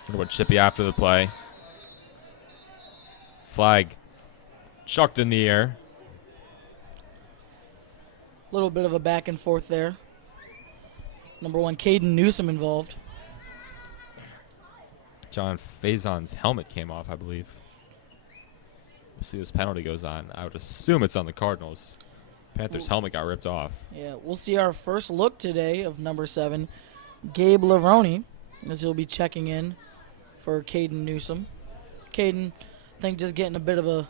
Wonder what Chippy after the play. Flag chucked in the air. A little bit of a back and forth there. Number 1, Caden Newsom involved. John Faison's helmet came off, I believe. We'll see this penalty goes on. I would assume it's on the Cardinals. Panthers' helmet got ripped off. Yeah, we'll see our first look today of number 7, Gabe Lavroni, as he'll be checking in for Caden Newsom. Caden I think just getting a bit of a,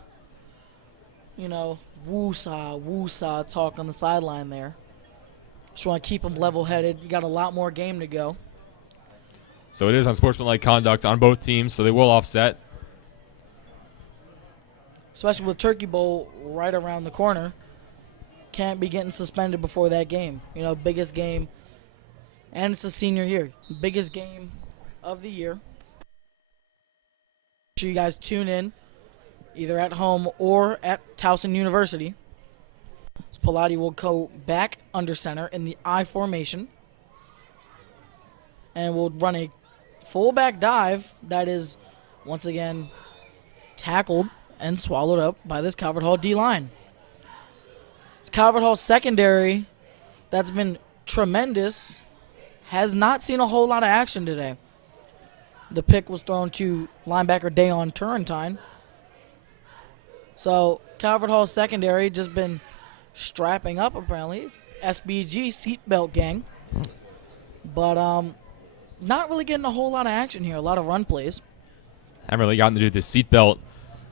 woo-saw talk on the sideline there. Just want to keep them level-headed. You got a lot more game to go. So it is unsportsmanlike conduct on both teams, so they will offset. Especially with Turkey Bowl right around the corner. Can't be getting suspended before that game. Biggest game. And it's a senior year. Biggest game of the year. Make sure you guys tune in, either at home or at Towson University. So Pallotti will go back under center in the I formation. And will run a fullback dive that is, once again, tackled and swallowed up by this Calvert Hall D-line. It's Calvert Hall secondary that's been tremendous. Has not seen a whole lot of action today. The pick was thrown to linebacker Dayon Turrentine. So Calvert Hall secondary just been strapping up, apparently. SBG seatbelt gang. But not really getting a whole lot of action here. A lot of run plays. Haven't really gotten to do the seatbelt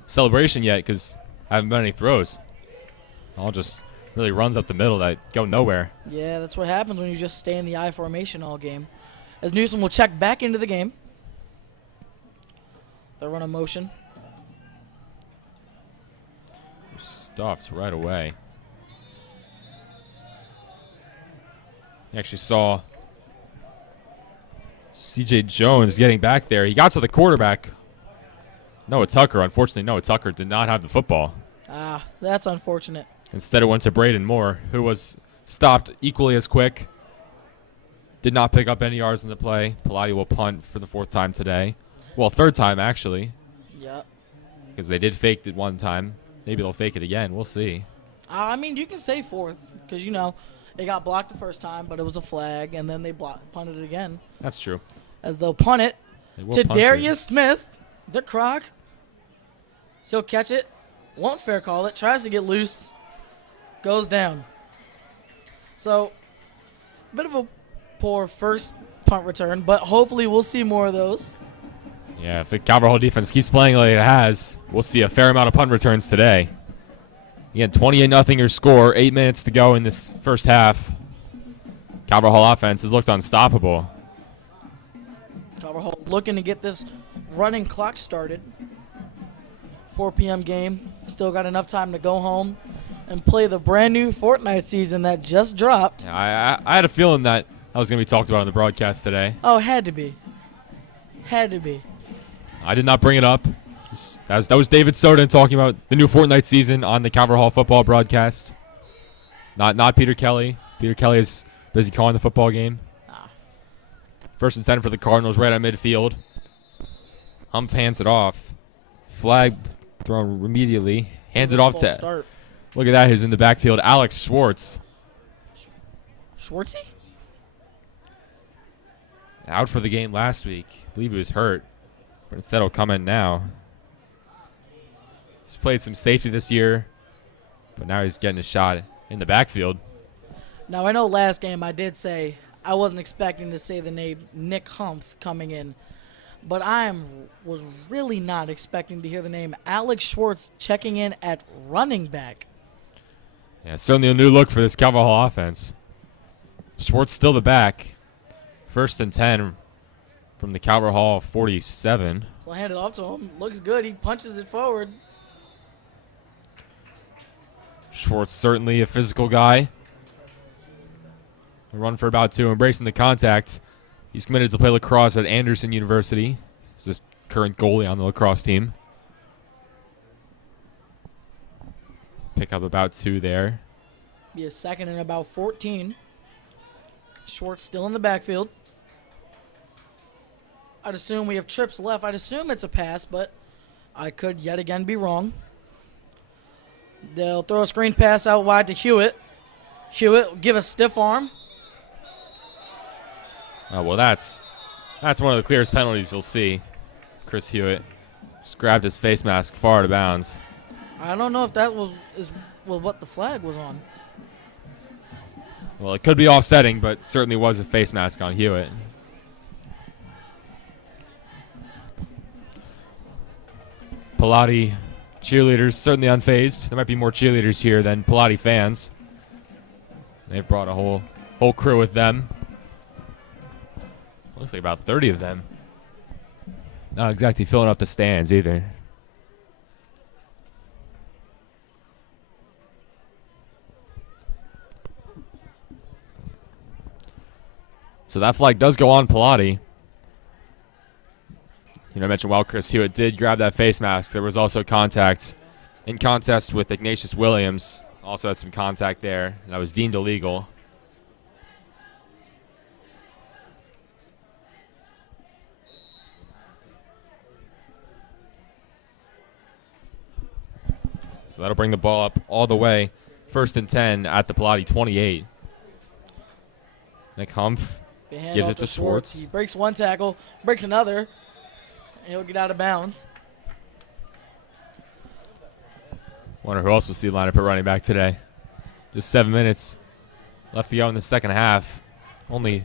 celebration yet because I haven't been any throws. All just really runs up the middle that go nowhere. Yeah, that's what happens when you just stay in the I formation all game. As Newsom will check back into the game. They'll run a motion. Stuffed right away. You actually saw C.J. Jones getting back there. He got to the quarterback. Noah Tucker. Unfortunately, Noah Tucker did not have the football. That's unfortunate. Instead, it went to Braden Moore, who was stopped equally as quick. Did not pick up any yards in the play. Pallotti will punt for the 4th time today. Well, 3rd time, actually. Yep. Because they did fake it one time. Maybe they'll fake it again. We'll see. You can say 4th because, it got blocked the 1st time, but it was a flag, and then they punted it again. That's true. As they'll punt it to punt Darius Smith, the Croc. He'll catch it. Won't fair call it. Tries to get loose. Goes down. So, a bit of a poor first punt return, but hopefully we'll see more of those. Yeah, if the Calvert Hall defense keeps playing like it has, we'll see a fair amount of punt returns today. Again, 28-0 your score, 8 minutes to go in this first half. Calvert Hall offense has looked unstoppable. Calvert Hall looking to get this running clock started. 4 p.m. game. Still got enough time to go home and play the brand new Fortnite season that just dropped. I had a feeling that was going to be talked about on the broadcast today. Oh, had to be. Had to be. I did not bring it up. That was David Soden talking about the new Fortnite season on the Calvert Hall football broadcast. Not Peter Kelly. Peter Kelly is busy calling the football game. 1st and 10 for the Cardinals right at midfield. Humph hands it off. Flag thrown immediately. Hands it off to... Start. Look at that. Who's in the backfield? Alex Schwartz. Schwartzy? Out for the game last week. I believe he was hurt. But instead he'll come in now. He's played some safety this year. But now he's getting a shot in the backfield. Now, I know last game I did say I wasn't expecting to say the name Nick Humph coming in. But was really not expecting to hear the name Alex Schwartz checking in at running back. Yeah, certainly a new look for this Calvert Hall offense. Schwartz still the back. 1st and 10 from the Calvert Hall 47. So I hand it off to him. Looks good. He punches it forward. Schwartz certainly a physical guy. A run for about 2, embracing the contact. He's committed to play lacrosse at Anderson University. He's this current goalie on the lacrosse team. Pick up about 2 there. Be a 2nd and about 14. Schwartz still in the backfield. I'd assume we have trips left. I'd assume it's a pass, but I could yet again be wrong. They'll throw a screen pass out wide to Hewitt. Hewitt will give a stiff arm. Oh, well, that's one of the clearest penalties you'll see. Chris Hewitt just grabbed his face mask far out of bounds. I don't know if that was what the flag was on. Well, it could be offsetting, but certainly was a face mask on Hewitt. Pallotti cheerleaders certainly unfazed. There might be more cheerleaders here than Pallotti fans. They've brought a whole crew with them. Looks like about 30 of them. Not exactly filling up the stands either. So that flag does go on Pallotti. You know, I mentioned while Chris Hewitt did grab that face mask, there was also contact in contest with Ignatius Williams. Also had some contact there. That was deemed illegal. So that'll bring the ball up all the way. 1st and 10 at the Pallotti 28. Nick Humph gives it to Schwartz. He breaks one tackle, breaks another, and he'll get out of bounds. Wonder who else will see line up at running back today. Just 7 minutes left to go in the second half. Only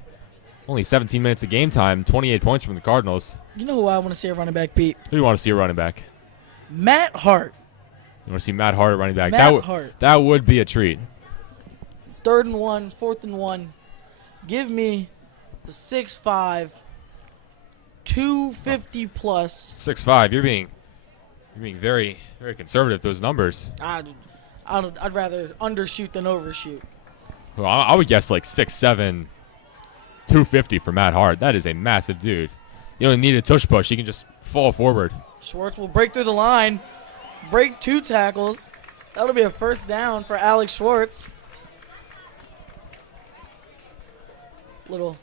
17 minutes of game time. 28 points from the Cardinals. You know who I want to see at running back, Pete? Who do you want to see a running back? Matt Hart. You want to see Matt Hart at running back? Matt Hart. That would be a treat. 3rd and 1, 4th and 1. Give me the 6'5", 250 plus. 6'5". You're being very, very conservative with those numbers. I'd rather undershoot than overshoot. Well, I would guess like 6'7", 250 for Matt Hart. That is a massive dude. You don't need a tush push. He can just fall forward. Schwartz will break through the line, break 2 tackles. That'll be a first down for Alex Schwartz. Little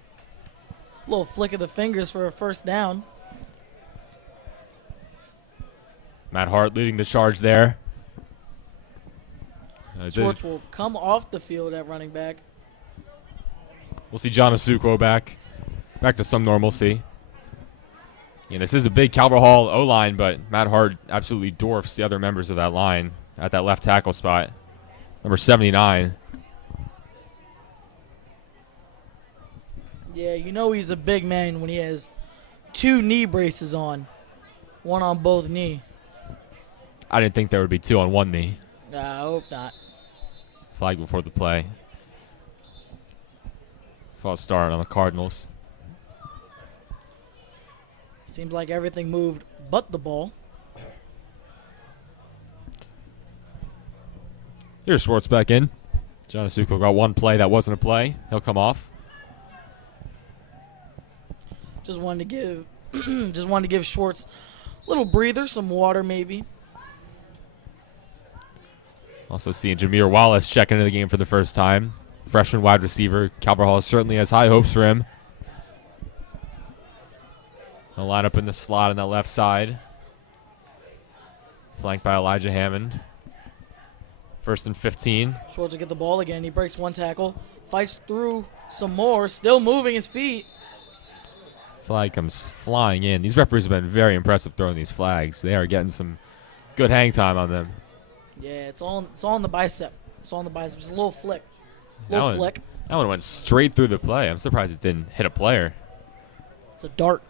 flick of the fingers for a first down. Matt Hart leading the charge there. Schwartz will come off the field at running back. We'll see John Asuquo back to some normalcy. Yeah, this is a big Calvert Hall O-line, but Matt Hart absolutely dwarfs the other members of that line at that left tackle spot. Number 79. Yeah, you know he's a big man when he has 2 knee braces on. One on both knee. I didn't think there would be 2 on one knee. I hope not. Flag before the play. False start on the Cardinals. Seems like everything moved but the ball. Here's Schwartz back in. John Asuquo got one play that wasn't a play. He'll come off. Just wanted to give Schwartz a little breather, some water maybe. Also seeing Jameer Wallace check into the game for the first time. Freshman wide receiver. Calvert Hall certainly has high hopes for him. He'll line up in the slot on that left side. Flanked by Elijah Hammond. 1st and 15. Schwartz will get the ball again. He breaks 1 tackle, fights through some more, still moving his feet. Flag comes flying in. These referees have been very impressive throwing these flags. They are getting some good hang time on them. Yeah, it's all on the bicep. It's on the bicep. Just a little flick. Flick. That one went straight through the play. I'm surprised it didn't hit a player. It's a dart.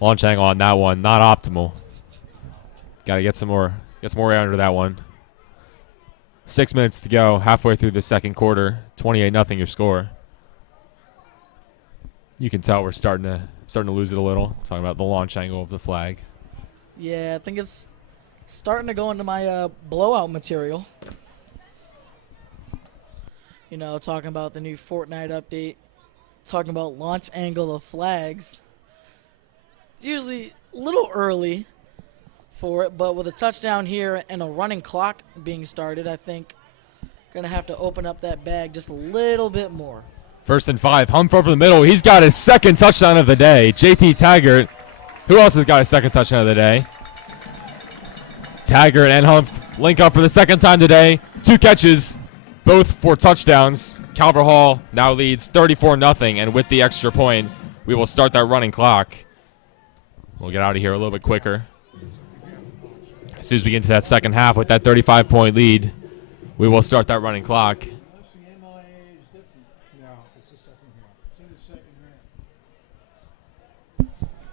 Launch angle on that one, not optimal. Got to get some more air under that one. 6 minutes to go, halfway through the second quarter. 28-0 your score. You can tell we're starting to lose it a little. Talking about the launch angle of the flag. Yeah, I think it's starting to go into my blowout material. You know, talking about the new Fortnite update, talking about launch angle of flags. It's usually a little early for it, but with a touchdown here and a running clock being started, I think going to have to open up that bag just a little bit more. 1st and 5. Humph over the middle. He's got his second touchdown of the day. JT Taggart. Who else has got his second touchdown of the day? Taggart and Humph link up for the second time today. 2 catches, both for touchdowns. Calvert Hall now leads 34-0, and with the extra point, we will start that running clock. We'll get out of here a little bit quicker. As soon as we get into that second half with that 35-point lead, we will start that running clock.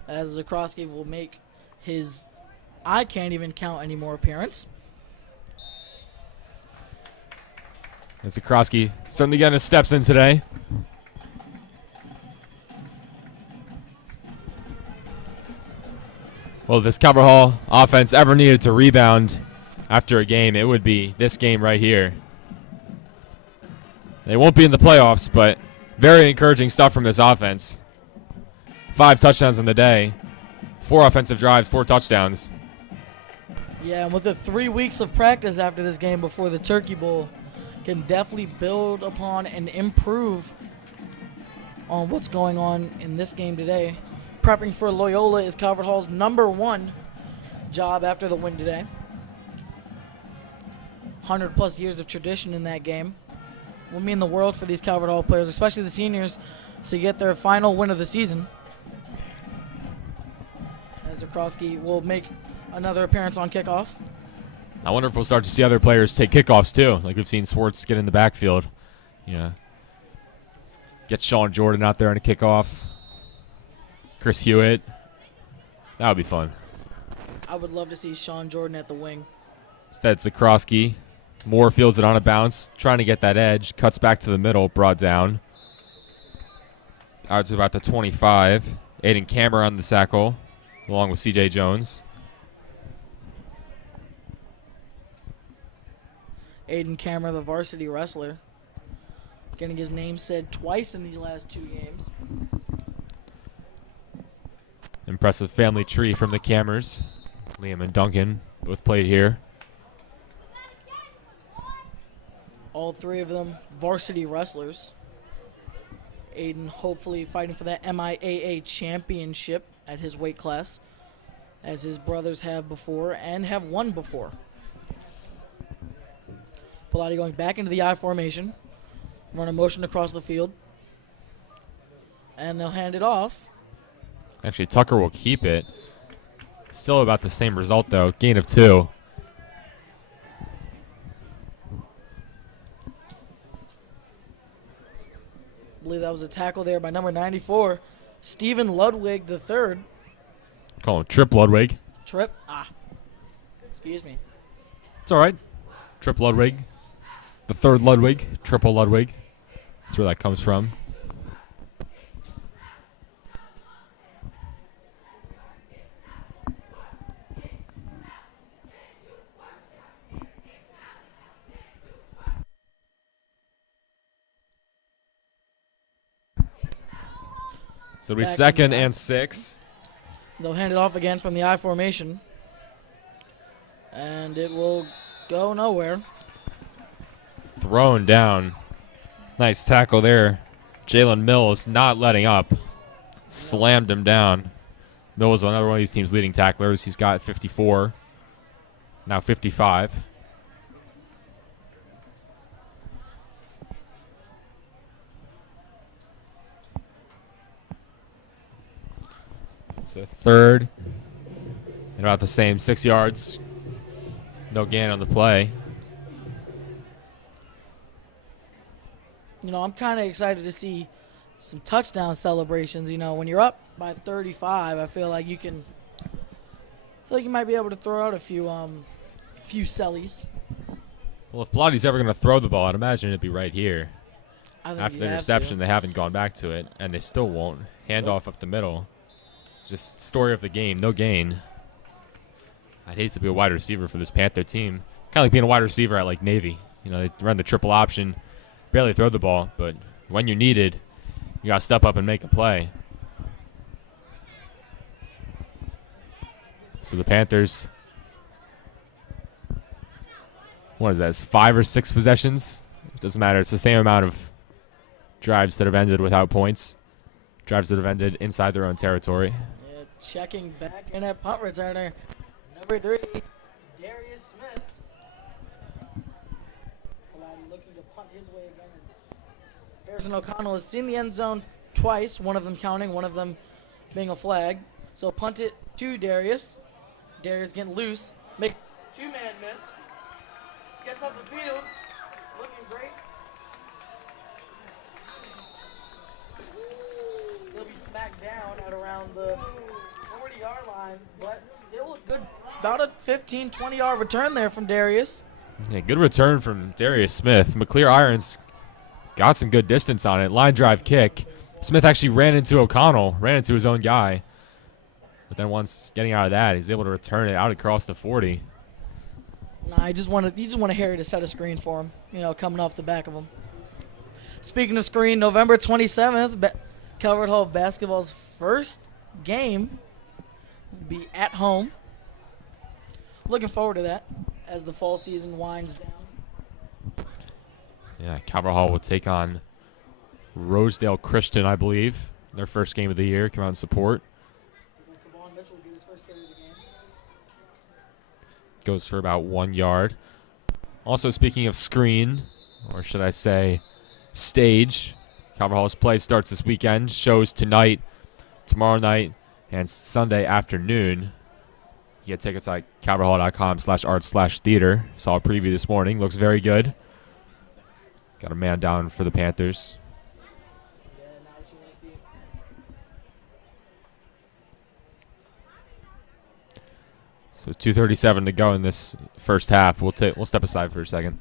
As Zakowski will make his I can't even count any more appearance. As Zakrowski certainly getting his steps in today. Well, if this Calvert Hall offense ever needed to rebound after a game, it would be this game right here. They won't be in the playoffs, but very encouraging stuff from this offense. 5 touchdowns on the day, 4 offensive drives, 4 touchdowns. Yeah, and with the 3 weeks of practice after this game before the Turkey Bowl, can definitely build upon and improve on what's going on in this game today. Prepping for Loyola is Calvert Hall's #1 job after the win today. 100+ years of tradition in that game will mean the world for these Calvert Hall players, especially the seniors, to get their final win of the season. As Zakrowski will make another appearance on kickoff. I wonder if we'll start to see other players take kickoffs too, like we've seen Swartz get in the backfield. Yeah. Get Sean Jordan out there on a kickoff. Chris Hewitt. That would be fun. I would love to see Sean Jordan at the wing. Instead, Zakrowski. Moore fields it on a bounce, trying to get that edge. Cuts back to the middle, brought down. Out to about the 25. Aiden Kammer on the tackle, along with C.J. Jones. Aiden Kammer, the varsity wrestler, getting his name said twice in these last 2 games. Impressive family tree from the Cammers. Liam and Duncan both played here. All 3 of them varsity wrestlers. Aiden hopefully fighting for that MIAA championship at his weight class, as his brothers have before and have won before. Pallotti going back into the I formation. Run a motion across the field. And they'll hand it off. Actually, Tucker will keep it. Still about the same result, though. Gain of 2. I believe that was a tackle there by number 94, Stephen Ludwig III. Call him Trip Ludwig. Trip. Excuse me. It's all right. Trip Ludwig. The 3rd Ludwig. Triple Ludwig. That's where that comes from. So it'll be Back 2nd in the and 6. They'll hand it off again from the I formation. And it will go nowhere. Thrown down. Nice tackle there. Jalen Mills not letting up. Slammed him down. Mills, another one of these team's leading tacklers. He's got 54. Now 55. So 3rd. And about the same, 6 yards. No gain on the play. You know, I'm kind of excited to see some touchdown celebrations. You know, when you're up by 35, I feel like you might be able to throw out a few sellies. Well, if Pallotti's ever going to throw the ball, I'd imagine it'd be right here. I think After you the have interception, to. they haven't gone back to it, and they still won't. Handoff up the middle. Just story of the game, no gain. I'd hate to be a wide receiver for this Panther team. Kind of like being a wide receiver at like Navy. You know, they run the triple option, barely throw the ball, but when you're needed, you got to step up and make a play. So the Panthers, what is that? It's 5 or 6 possessions. It doesn't matter. It's the same amount of drives that have ended without points. Drives that have ended inside their own territory. Yeah, checking back in at punt returner, number 3, Darius Smith. Pallotti looking to punt his way again. Harrison O'Connell has seen the end zone twice, one of them counting, one of them being a flag. So punt it to Darius. Darius getting loose, makes 2-man miss, gets up the field, looking great. He'll be smacked down at around the 40-yard line, but still a about a 15, 20-yard return there from Darius. Yeah, good return from Darius Smith. McClear Irons got some good distance on it. Line drive kick. Smith actually ran into O'Connell, ran into his own guy. But then once getting out of that, he's able to return it out across the 40. Nah, you just want Harry to set a screen for him, coming off the back of him. Speaking of screen, November 27th, Calvert Hall basketball's first game will be at home. Looking forward to that as the fall season winds down. Yeah, Calvert Hall will take on Rosedale Christian, I believe. Their first game of the year. Come out and support. Mitchell will get his first carry of the game. Goes for about 1 yard. Also, speaking of screen, or should I say stage, Calvert Hall's play starts this weekend. Shows tonight, tomorrow night, and Sunday afternoon. You get tickets at calverthall.com/art/theater. Saw a preview this morning. Looks very good. Got a man down for the Panthers. Yeah, now what you want to see. So 2:37 to go in this first half. We'll step aside for a second.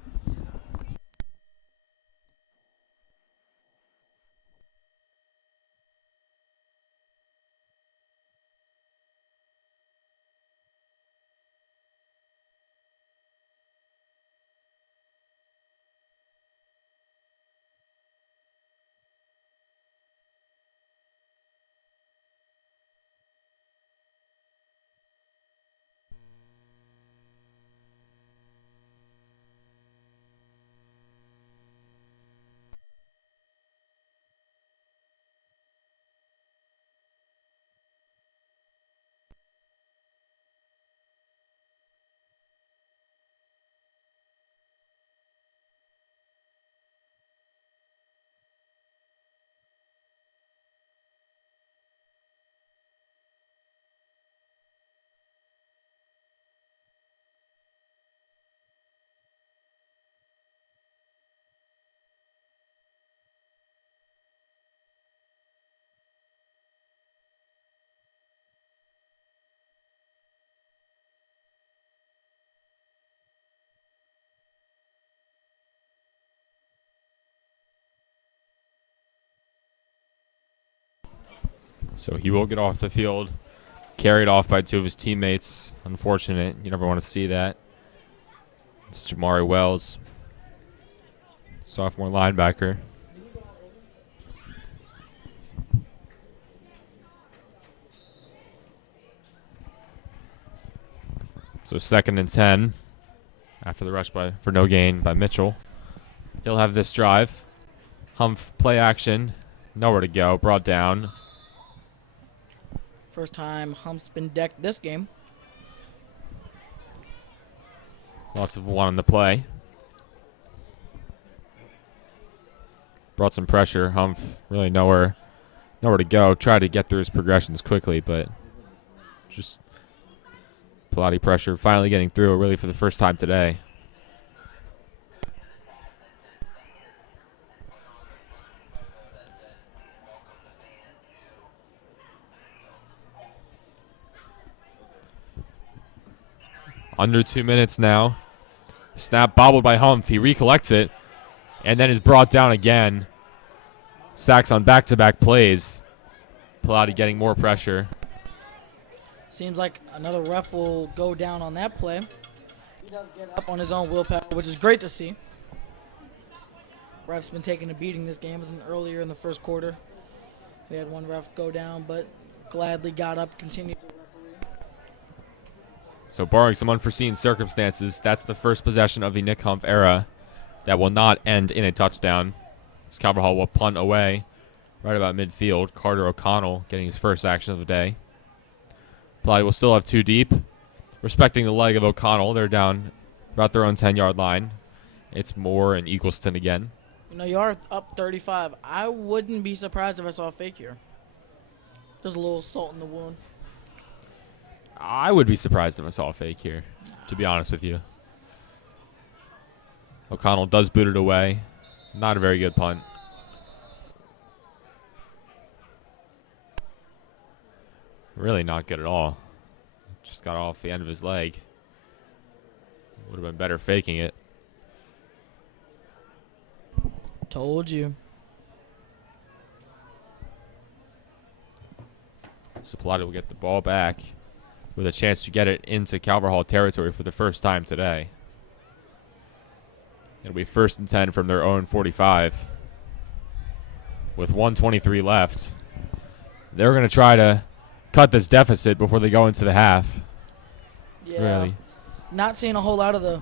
So he will get off the field, carried off by two of his teammates. Unfortunate. You never want to see that. It's Jamari Wells, sophomore linebacker. So 2nd and 10 after the rush for no gain by Mitchell. He'll have this drive. Humph play action. Nowhere to go. Brought down. First time Hump's been decked this game. Loss of 1 on the play. Brought some pressure. Humph really nowhere to go. Tried to get through his progressions quickly, but just Pallotti pressure finally getting through it really for the first time today. Under 2 minutes now. Snap bobbled by Humph. He recollects it and then is brought down again. Sacks on back-to-back plays. Pallotti getting more pressure. Seems like another ref will go down on that play. He does get up on his own willpower, which is great to see. Ref's been taking a beating this game. It was earlier in the first quarter. We had one ref go down, but gladly got up, continued to referee. So barring some unforeseen circumstances, that's the first possession of the Nick Humph era that will not end in a touchdown. As Calvert Hall will punt away right about midfield. Carter O'Connell getting his first action of the day. Pallotti will still have 2 deep. Respecting the leg of O'Connell, they're down about their own 10-yard line. It's Moore and Eagleston again. You are up 35. I wouldn't be surprised if I saw a fake here. Just a little salt in the wound. I would be surprised if I saw a fake here, to be honest with you. O'Connell does boot it away. Not a very good punt. Really not good at all. Just got off the end of his leg. Would have been better faking it. Told you. So Pallotti will get the ball back with a chance to get it into Calvert Hall territory for the first time today. It'll be 1st and 10 from their own 45. With 1:23 left. They're going to try to cut this deficit before they go into the half. Yeah. Really. Not seeing a whole lot of the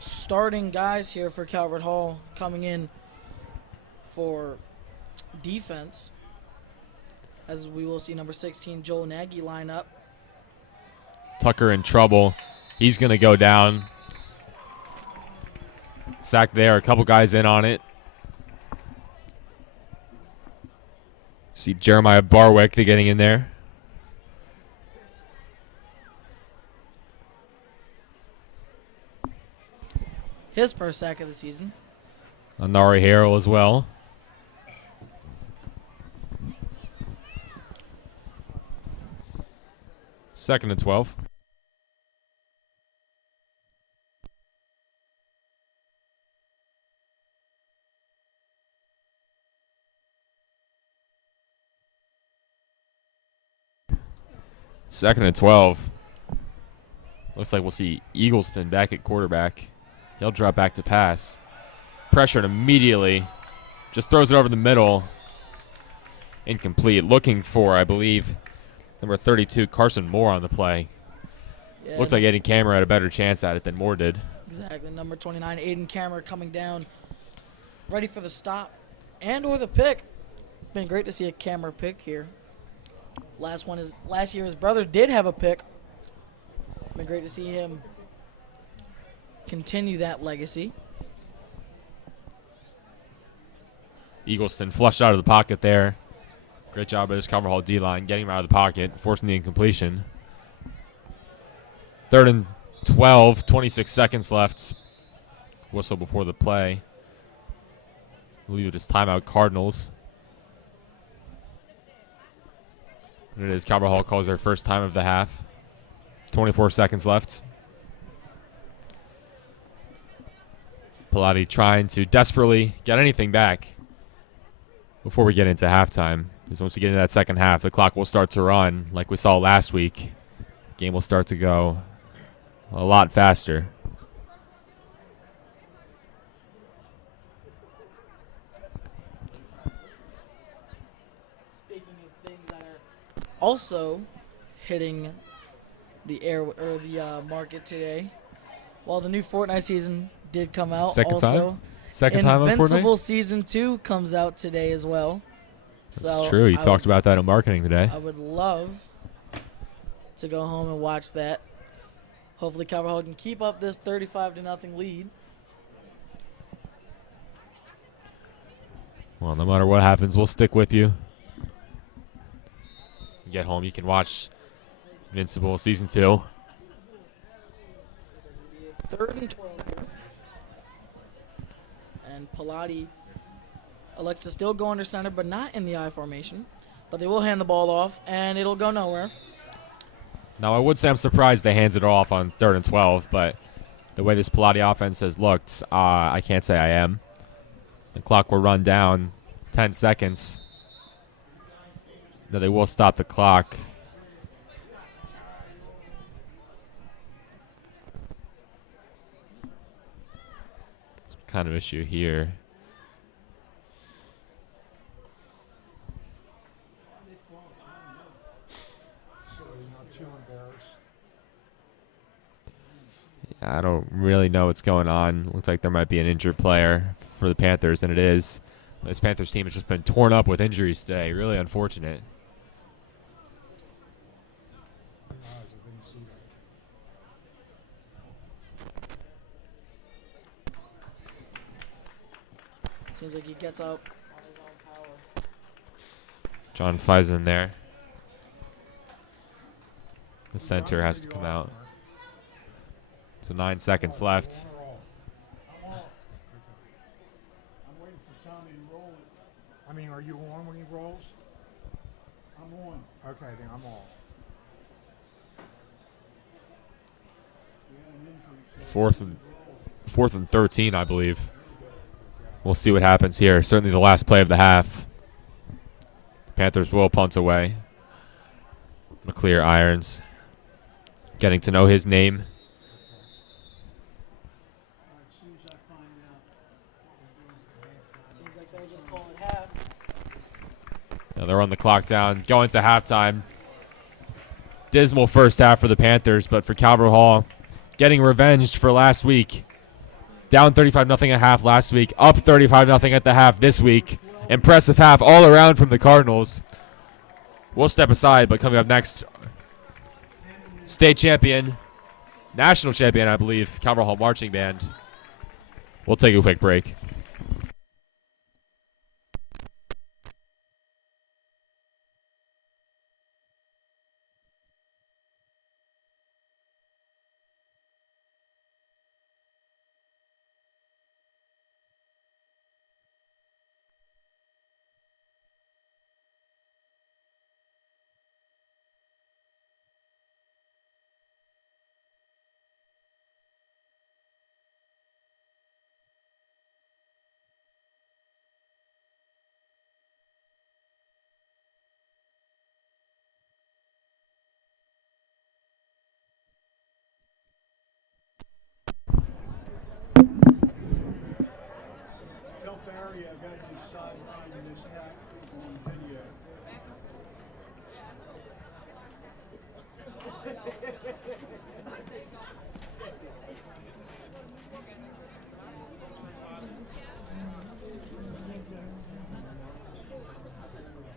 starting guys here for Calvert Hall coming in for defense. As we will see number 16, Joel Nagy, line up. Tucker in trouble. He's going to go down. Sacked there. A couple guys in on it. See Jeremiah Barwick getting in there. His first sack of the season. Anari Harrell as well. Second and 12. Second and 12. Looks like we'll see Eagleston back at quarterback. He'll drop back to pass. Pressured immediately. Just throws it over the middle. Incomplete. Looking for, I believe, number 32, Carson Moore on the play. Yeah, Looks like Aiden Cameron had a better chance at it than Moore did. exactly. Number 29, Aiden Cameron coming down. Ready for the stop and or the pick. Been great to see a Cameron pick here. Last year his brother did have a pick. Been great to see him continue that legacy. Eagleston flushed out of the pocket there. Great job by his Calvert Hall D-line getting him out of the pocket, forcing the incompletion. 3rd and 12, 26 seconds left. Whistle before the play. I believe it is timeout Cardinals. And it is Calvert Hall calls their first time of the half. 24 seconds left. Pallotti trying to desperately get anything back before we get into halftime. Because once we get into that second half, the clock will start to run like we saw last week. Game will start to go a lot faster. Speaking of things that are also hitting the air or the market today, while the new Fortnite season did come out, Second also time? Second time on Invincible Fortnite? Season 2 comes out today as well. That's true. You talked about that in marketing today. I would love to go home and watch that. Hopefully Calvert Hall can keep up this 35-0 lead. Well, no matter what happens, we'll stick with you. You get home, you can watch Invincible Season 2. 3rd and 12 here. And Pallotti elects to still go under center, but not in the I formation. But they will hand the ball off, and it'll go nowhere. Now, I would say I'm surprised they hands it off on 3rd and 12, but the way this Pallotti offense has looked, I can't say I am. The clock will run down 10 seconds. Now, they will stop the clock. Kind of issue here. I don't really know what's going on. Looks like there might be an injured player for the Panthers, and it is. This Panthers team has just been torn up with injuries today. Really unfortunate. Seems like he gets up on his own power. John Fison there. The center has to come out. So 9 seconds left. I'm waiting for Tommy to roll it. I mean, are you on when he rolls? I'm on. Okay, then I'm off. Fourth and 13, I believe. We'll see what happens here. Certainly the last play of the half. Panthers will punt away. McClear irons. Getting to know his name. Seems like they'll just call it half. Now they're on the clock down. Going to halftime. Dismal first half for the Panthers, but for Calvert Hall, getting revenged for last week. Down 35-0 at half last week. Up 35-0 at the half this week. Impressive half all around from the Cardinals. We'll step aside, but coming up next, state champion, national champion, I believe, Calvert Hall Marching Band. We'll take a quick break. Tell Barry I got you sidelined in this hat on video.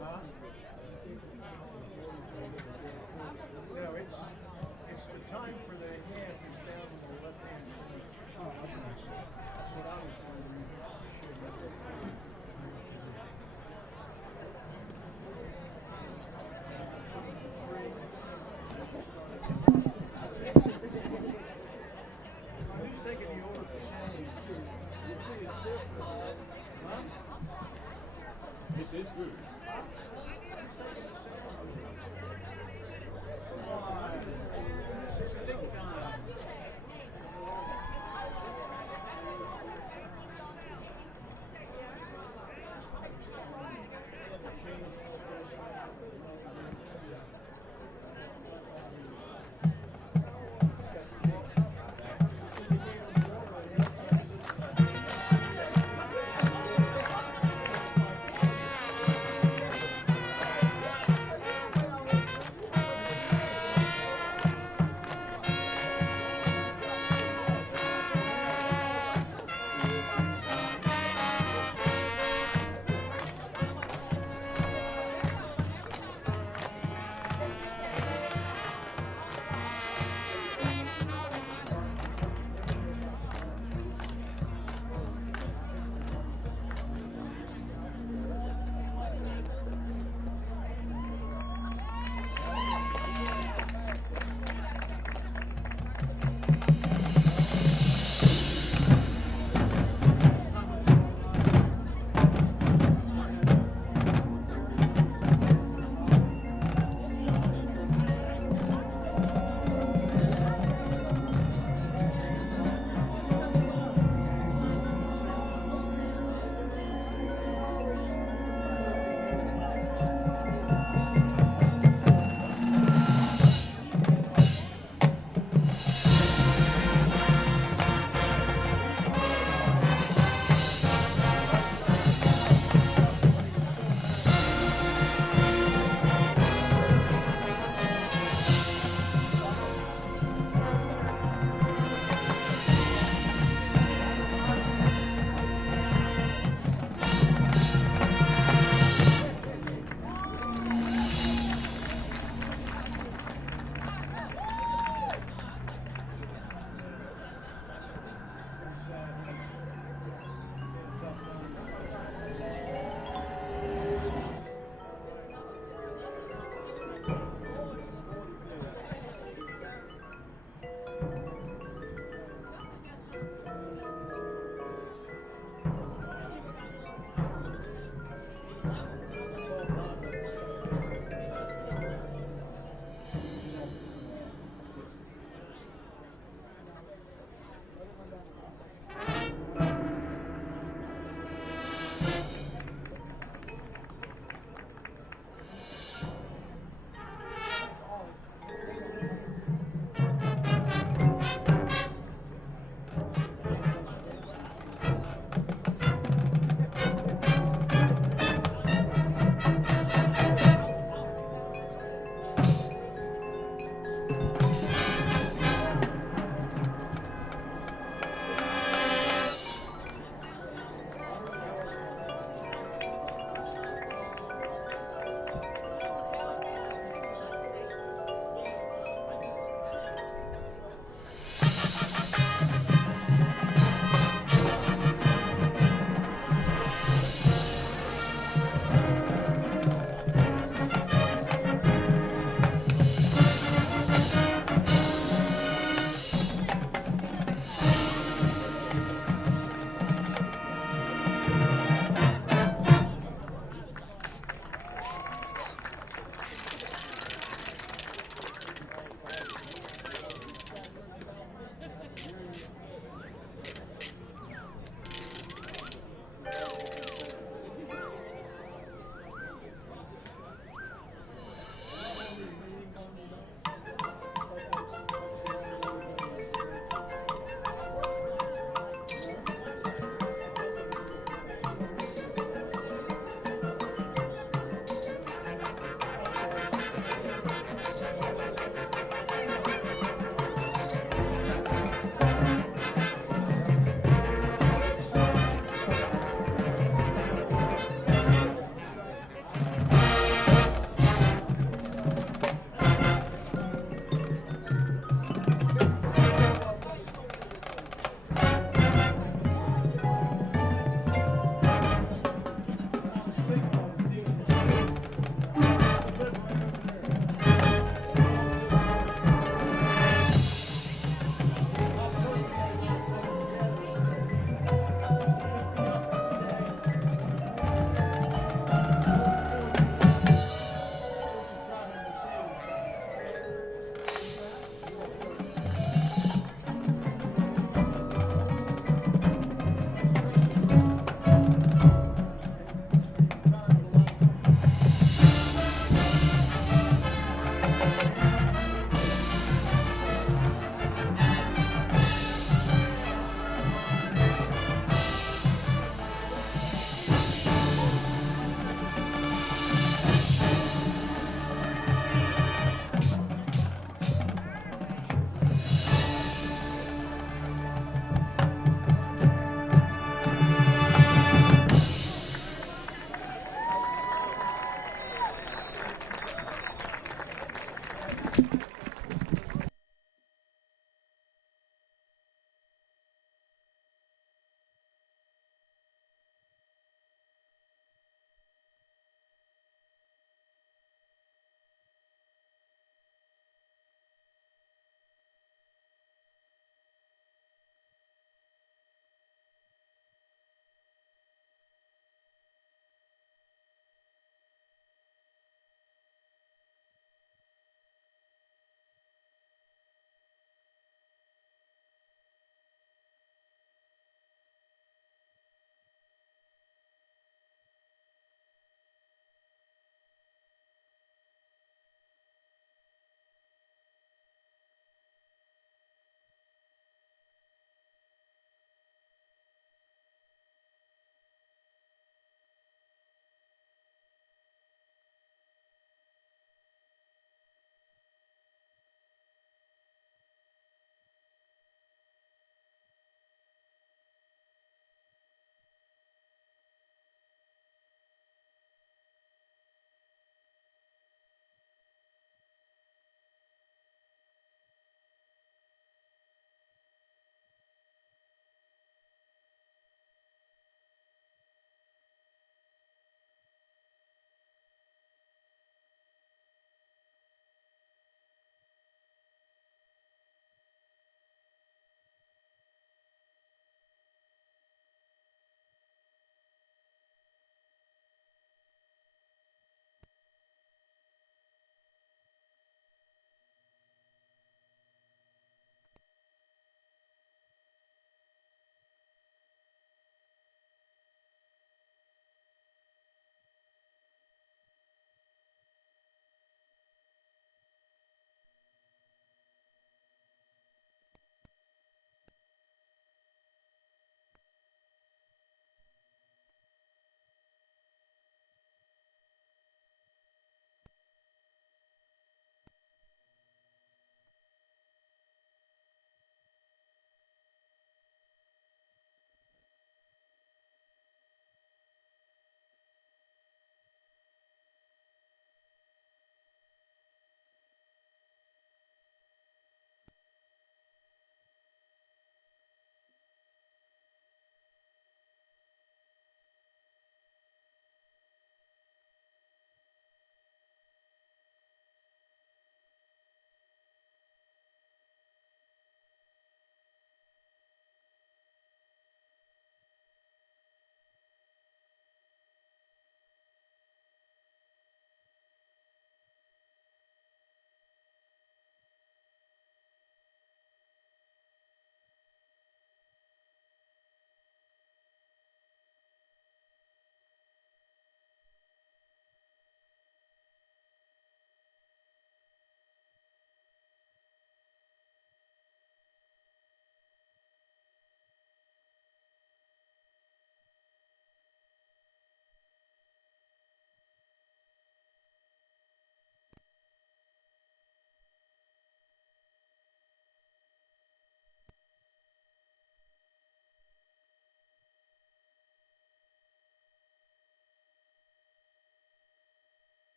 Huh? No, it's the time for the hand is down on the left hand. Oh, okay. That's what I was wondering. Who's taking the order? It's his food.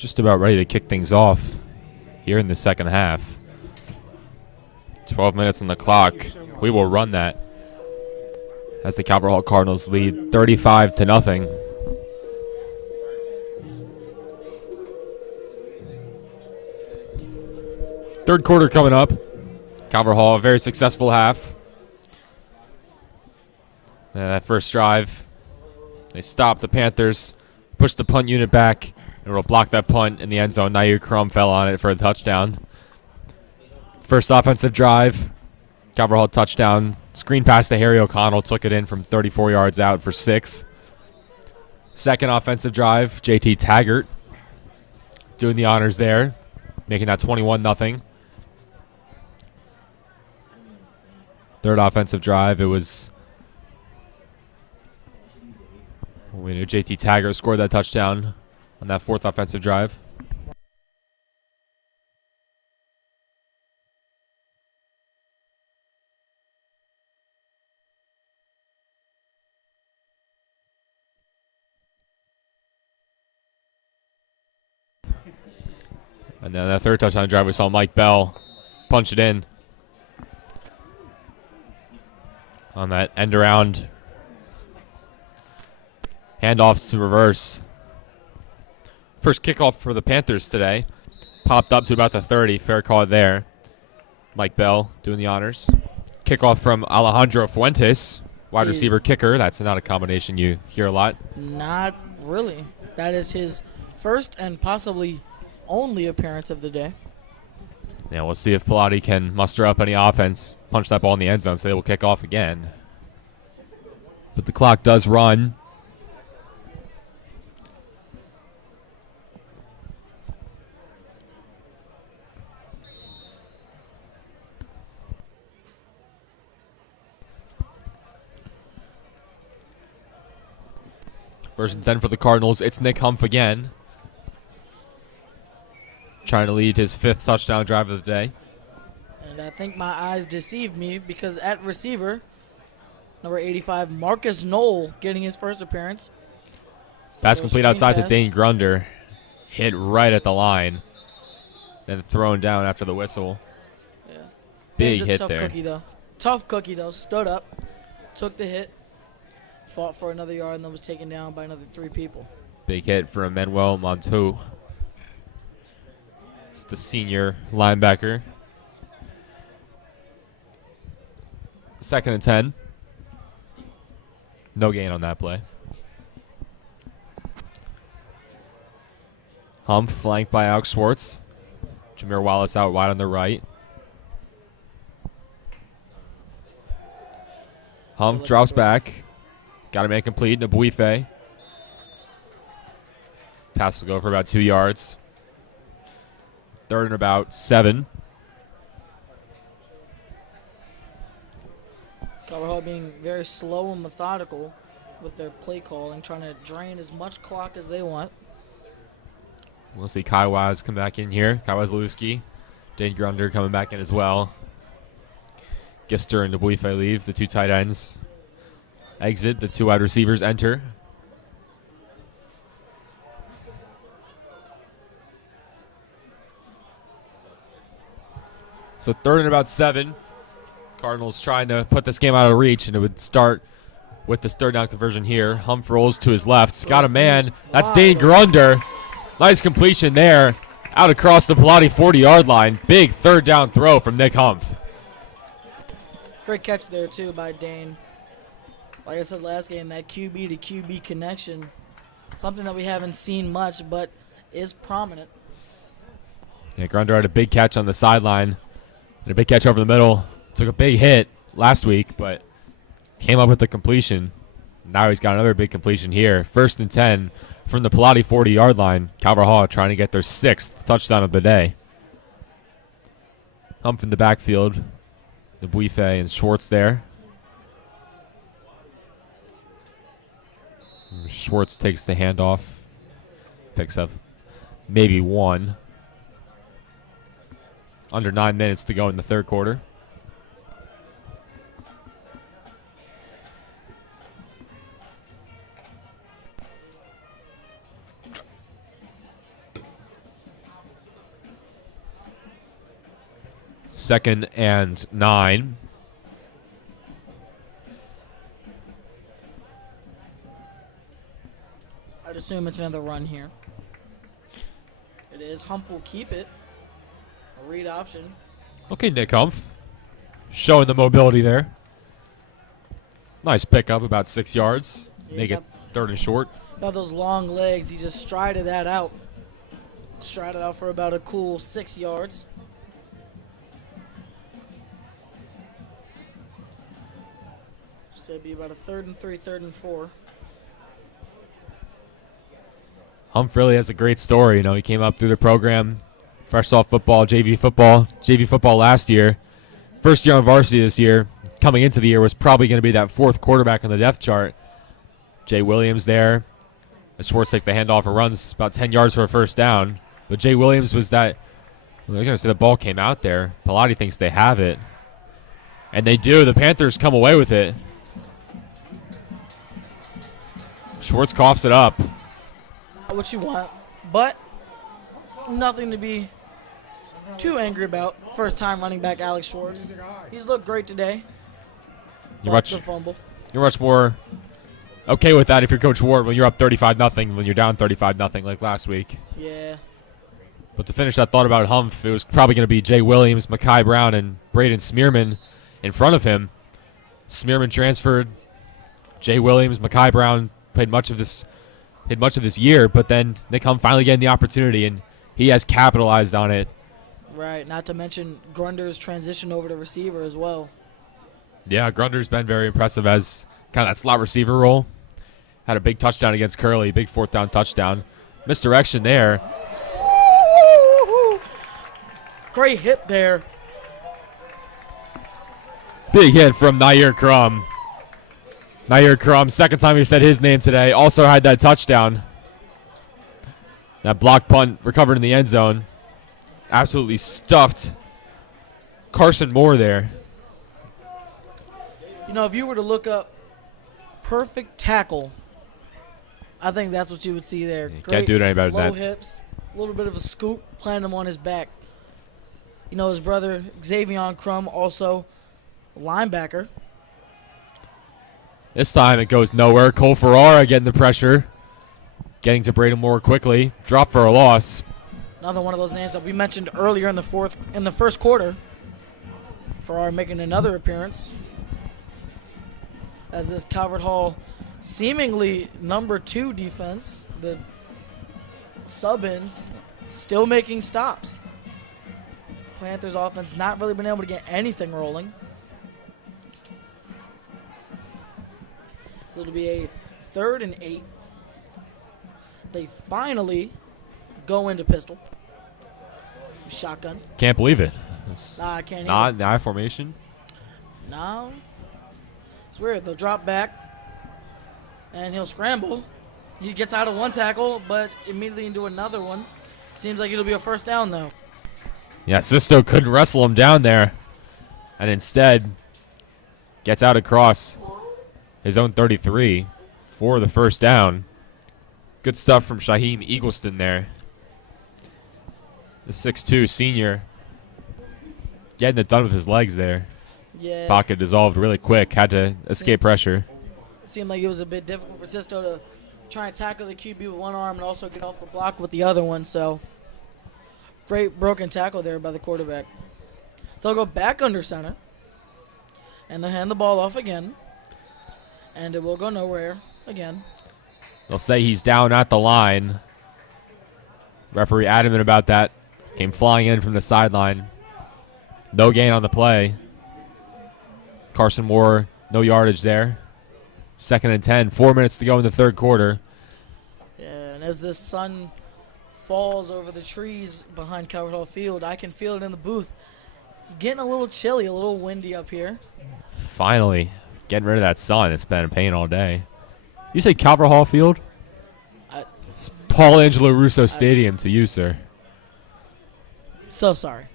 just about ready to kick things off here in the second half. 12 minutes on the clock. We will run that as the Calvert Hall Cardinals lead 35-0. Third quarter coming up. Calvert Hall, a very successful half. And that first drive, they stopped the Panthers, pushed the punt unit back, and will block that punt in the end zone. Nair Crum fell on it for a touchdown. First offensive drive, Calvert Hall touchdown. Screen pass to Harry O'Connell, took it in from 34 yards out for 6. Second offensive drive, JT Taggart doing the honors there, making that 21-0. Third offensive drive, it was we knew JT Taggart scored that touchdown on that fourth offensive drive. And then that third touchdown drive, we saw Mike Bell punch it in on that end around. Handoffs to reverse. First kickoff for the Panthers today. Popped up to about the 30. Fair call there. Mike Bell doing the honors. Kickoff from Alejandro Fuentes, wide receiver kicker. That's not a combination you hear a lot. Not really. That is his first and possibly only appearance of the day. Yeah, we'll see if Pallotti can muster up any offense, punch that ball in the end zone, so they will kick off again. But the clock does run. First and 10 for the Cardinals. It's Nick Humph again, trying to lead his 5th touchdown drive of the day. And I think my eyes deceived me because at receiver, number 85, Marcus Knoll getting his first appearance. Pass complete outside to pass. Dane Grunder. Hit right at the line. Then thrown down after the whistle. Yeah. Big It's a hit tough there. Cookie, though. Tough cookie, though. Stood up, took the hit, fought for another yard, and then was taken down by another 3 people. Big hit from Manuel Montu. It's the senior linebacker. 2nd and 10. No gain on that play. Humph flanked by Alex Schwartz. Jameer Wallace out wide on the right. Humph drops back. Got him incomplete. Nabuife. Pass will go for about 2 yards. 3rd and about 7. Calvert Hall being very slow and methodical with their play calling, trying to drain as much clock as they want. We'll see Kai Waz come back in here. Kai Wazlewski. Dane Grunder coming back in as well. Gister and Nabuife leave. The 2 tight ends exit. The 2 wide receivers enter. So 3rd and about 7. Cardinals trying to put this game out of reach, and it would start with this 3rd down conversion here. Humph rolls to his left. Got a man. That's Dane Grunder. Nice completion there. Out across the Pallotti 40-yard line. Big 3rd down throw from Nick Humph. Great catch there, too, by Dane. Like I said last game, that QB to QB connection, something that we haven't seen much, but is prominent. Yeah, Grunder had a big catch on the sideline and a big catch over the middle. Took a big hit last week, but came up with the completion. Now he's got another big completion here. 1st and 10 from the Pallotti 40-yard line. Calvert Hall trying to get their 6th touchdown of the day. Humph in the backfield. Nabuife and Schwartz there. Schwartz takes the handoff. Picks up maybe 1. Under 9 minutes to go in the 3rd quarter. 2nd and 9. I'd assume it's another run here. It is. Humph will keep it. A read option. Okay, Nick Humph. Showing the mobility there. Nice pickup, about 6 yards. Yeah, Make it 3rd and short. Got those long legs. He just strided that out. Strided out for about a cool 6 yards. So it'd be about a 3rd and 3, 3rd and 4. Humph really has a great story. You know, he came up through the program, fresh off football, JV football last year. First year on varsity this year. Coming into the year was probably going to be that 4th quarterback on the depth chart. Jay Williams there. As Schwartz takes the handoff and runs about 10 yards for a first down. But Jay Williams was that, well, they're going to say the ball came out there. Pallotti thinks they have it. And they do. The Panthers come away with it. Schwartz coughs it up. Not what you want, but nothing to be too angry about. First time running back Alex Schwartz. He's looked great today. You're But much, the fumble. you're much more okay with that if you're Coach Ward when you're up 35-0, when you're down 35-0 like last week. Yeah. But to finish that thought about Humph, it was probably going to be Jay Williams, Mekhi Brown, and Braden Smearman in front of him. Smearman transferred. Jay Williams, Mekhi Brown played much of this year, but then Nick Humph finally getting the opportunity, and he has capitalized on it. Right. Not to mention Grunder's transition over to receiver as well. Yeah, Grunder's been very impressive as kind of that slot receiver role. Had a big touchdown against Curley, big 4th down touchdown. Misdirection there. Great hit there. Big hit from Nair Crum. Nair Crum, second time he said his name today, also had that touchdown. That block punt recovered in the end zone. Absolutely stuffed Carson Moore there. You know, if you were to look up perfect tackle, I think that's what you would see there. You can't do it any better than low that. hips, a little bit of a scoop, planting him on his back. You know, his brother Xavion Crum, also linebacker. This time it goes nowhere. Cole Ferrara getting the pressure. Getting to Braden Moore quickly. Drop for a loss. Another one of those names that we mentioned earlier in the first quarter. Ferrara making another appearance. As this Calvert Hall seemingly number 2 defense, the sub-ins, still making stops. Panthers offense not really been able to get anything rolling. So it'll be a 3rd and 8. They finally go into pistol. Shotgun. Can't believe it. Nah, I can't Not either. in I formation. No. It's weird. They'll drop back, and he'll scramble. He gets out of one tackle, but immediately into another one. Seems like it'll be a first down, though. Yeah, Sisto couldn't wrestle him down there. And instead gets out across his own 33 for the first down. Good stuff from Shaheem Eagleston there. The 6'2 senior getting it done with his legs there. Yeah. Pocket dissolved really quick. Had to escape pressure. Seemed like it was a bit difficult for Sisto to try and tackle the QB with one arm and also get off the block with the other one. So, great broken tackle there by the quarterback. They'll go back under center, and they'll hand the ball off again, and it will go nowhere again. They'll say he's down at the line. Referee adamant about that. Came flying in from the sideline. No gain on the play. Carson Moore, no yardage there. 2nd and 10. 4 minutes to go in the 3rd quarter. Yeah, and as the sun falls over the trees behind Calvert Hall Field, I can feel it in the booth. It's getting a little chilly, a little windy up here. Finally, getting rid of that sun. It's been a pain all day. You say Calvert Hall Field? It's Paul Angelo Russo Stadium to you, sir. So sorry.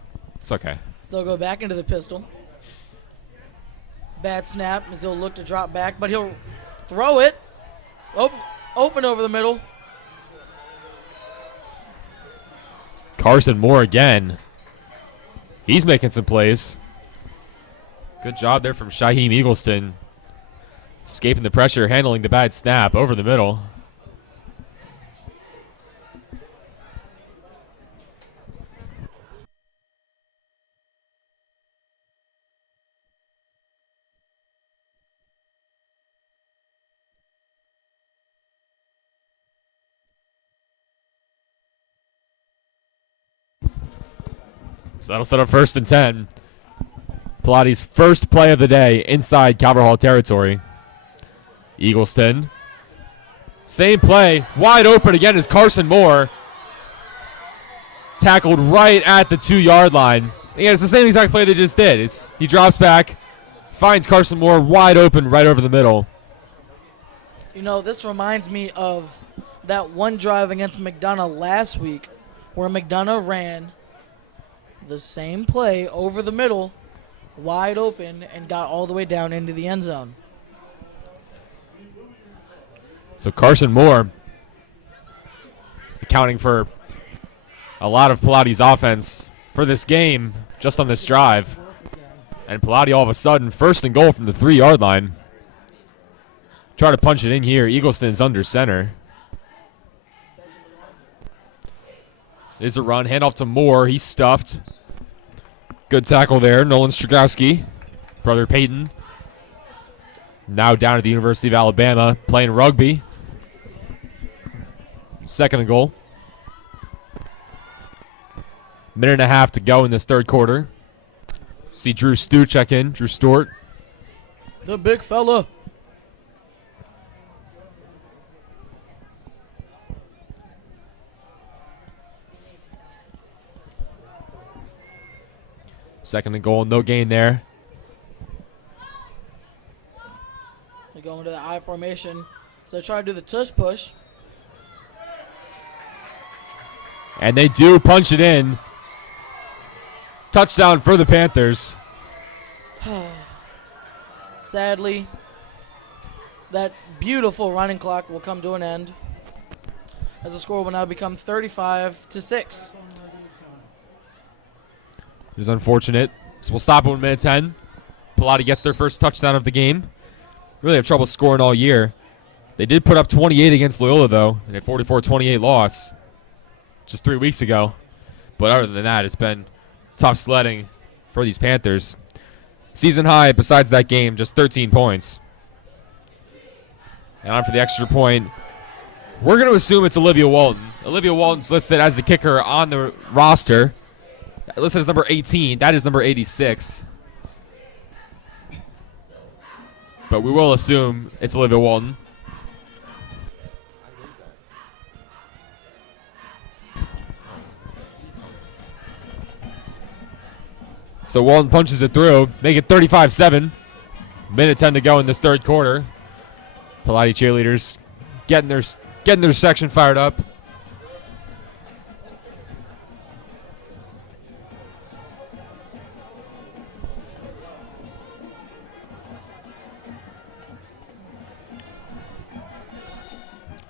It's okay. So they'll go back into the pistol. Bad snap as he'll look to drop back, but he'll throw it. Open over the middle. Carson Moore again. He's making some plays. Good job there from Shaheem Eagleston. Escaping the pressure, handling the bad snap over the middle. So that'll set up 1st and 10. Pallotti's first play of the day inside Calvert Hall territory. Eagleston. Same play. Wide open again is Carson Moore. Tackled right at the 2-yard line. Again, it's the same exact play they just did. He drops back, finds Carson Moore wide open right over the middle. You know, this reminds me of that one drive against McDonough last week where McDonough ran the same play over the middle, wide open, and got all the way down into the end zone. So Carson Moore accounting for a lot of Pallotti's offense for this game just on this drive. And Pallotti all of a sudden 1st and goal from the 3-yard line. Try to punch it in here. Eagleston's under center. It is a run. Handoff to Moore. He's stuffed. Good tackle there. Nolan Stragowski. Brother Peyton. Now down at the University of Alabama playing rugby. 2nd and goal. Minute and a half to go in this 3rd quarter. See Drew Stu check in. Drew Stewart. The big fella. Second and goal, no gain there. They go into the I formation. So they try to do the tush push. And they do punch it in. Touchdown for the Panthers. Sadly, that beautiful running clock will come to an end as the score will now become 35-6. It is unfortunate. So we'll stop at 1 minute 10. Pallotti gets their first touchdown of the game. Really have trouble scoring all year. They did put up 28 against Loyola, though, in a 44-28 loss just 3 weeks ago. But other than that, it's been tough sledding for these Panthers. Season high, besides that game, just 13 points. And on for the extra point. We're going to assume it's Olivia Walton. Olivia Walton's listed as the kicker on the roster. Listed as number 18. That is number 86. But we will assume it's Olivia Walton. So Walton punches it through, make it 35-7. Minute 10 to go in this 3rd quarter. Pallotti cheerleaders getting their section fired up.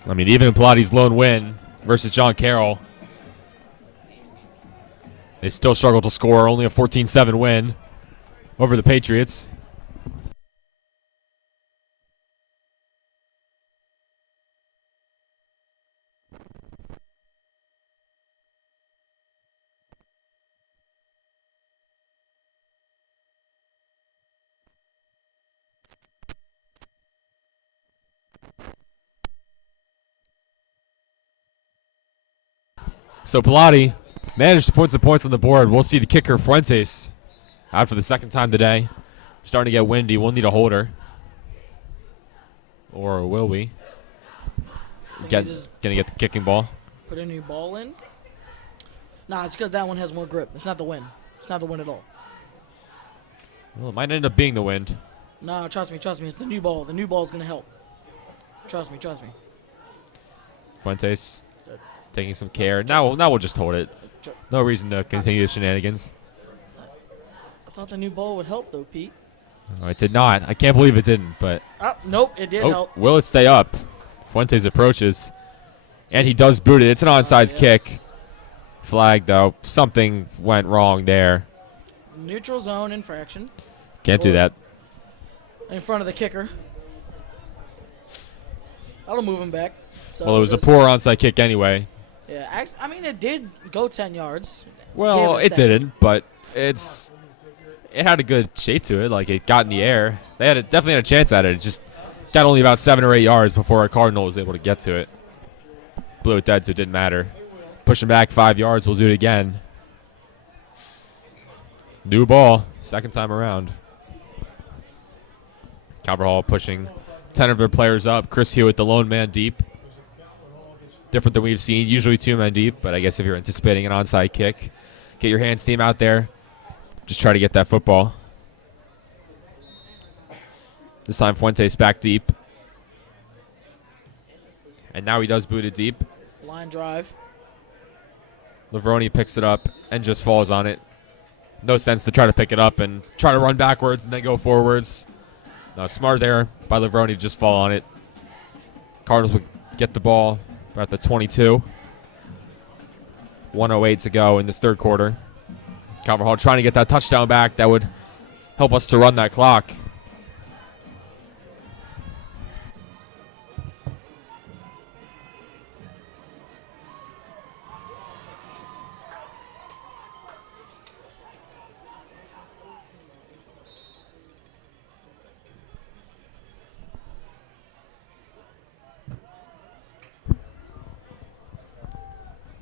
I mean, even in Pallotti's lone win versus John Carroll, they still struggle to score. Only a 14-7 win over the Patriots. So Pallotti managed to put some points on the board. We'll see the kicker Fuentes out for the 2nd time today. Starting to get windy. We'll need a holder. Or will we? Gonna get the kicking ball. Put a new ball in. Nah, it's because that one has more grip. It's not the wind. It's not the wind at all. Well, it might end up being the wind. Nah, trust me. It's the new ball. The new ball is going to help. Trust me. Fuentes taking some care. Now we'll just hold it. No reason to continue the shenanigans. I thought the new ball would help, though, Pete. No, it did not. I can't believe it didn't, but... Nope, it did help. Will it stay up? Fuentes approaches, and he does boot it. It's an onside kick. Flag, though. Something went wrong there. Neutral zone infraction. Can't do that. In front of the kicker. That'll move him back. So Well, it was a poor onside kick anyway. Yeah, I mean, it did go 10 yards. Well, Gave a it second. didn't, but it had a good shape to it. Like, it got in the air. They definitely had a chance at it. It just got only about 7 or 8 yards before a Cardinal was able to get to it. Blew it dead, so it didn't matter. Pushing back 5 yards, we'll do it again. New ball, second time around. Calvert Hall pushing 10 of their players up. Chris Hewitt, the lone man deep. Different than we've seen. Usually 2 men deep, but I guess if you're anticipating an onside kick, get your hands team out there. Just try to get that football. This time Fuentes back deep. And now he does boot it deep. Line drive. Lavroni picks it up and just falls on it. No sense to try to pick it up and try to run backwards and then go forwards. No, smart there by Lavroni to just fall on it. Cardinals will get the ball. We're at the 22. 1:08 to go in this third quarter. Calvert Hall trying to get that touchdown back. That would help us to run that clock.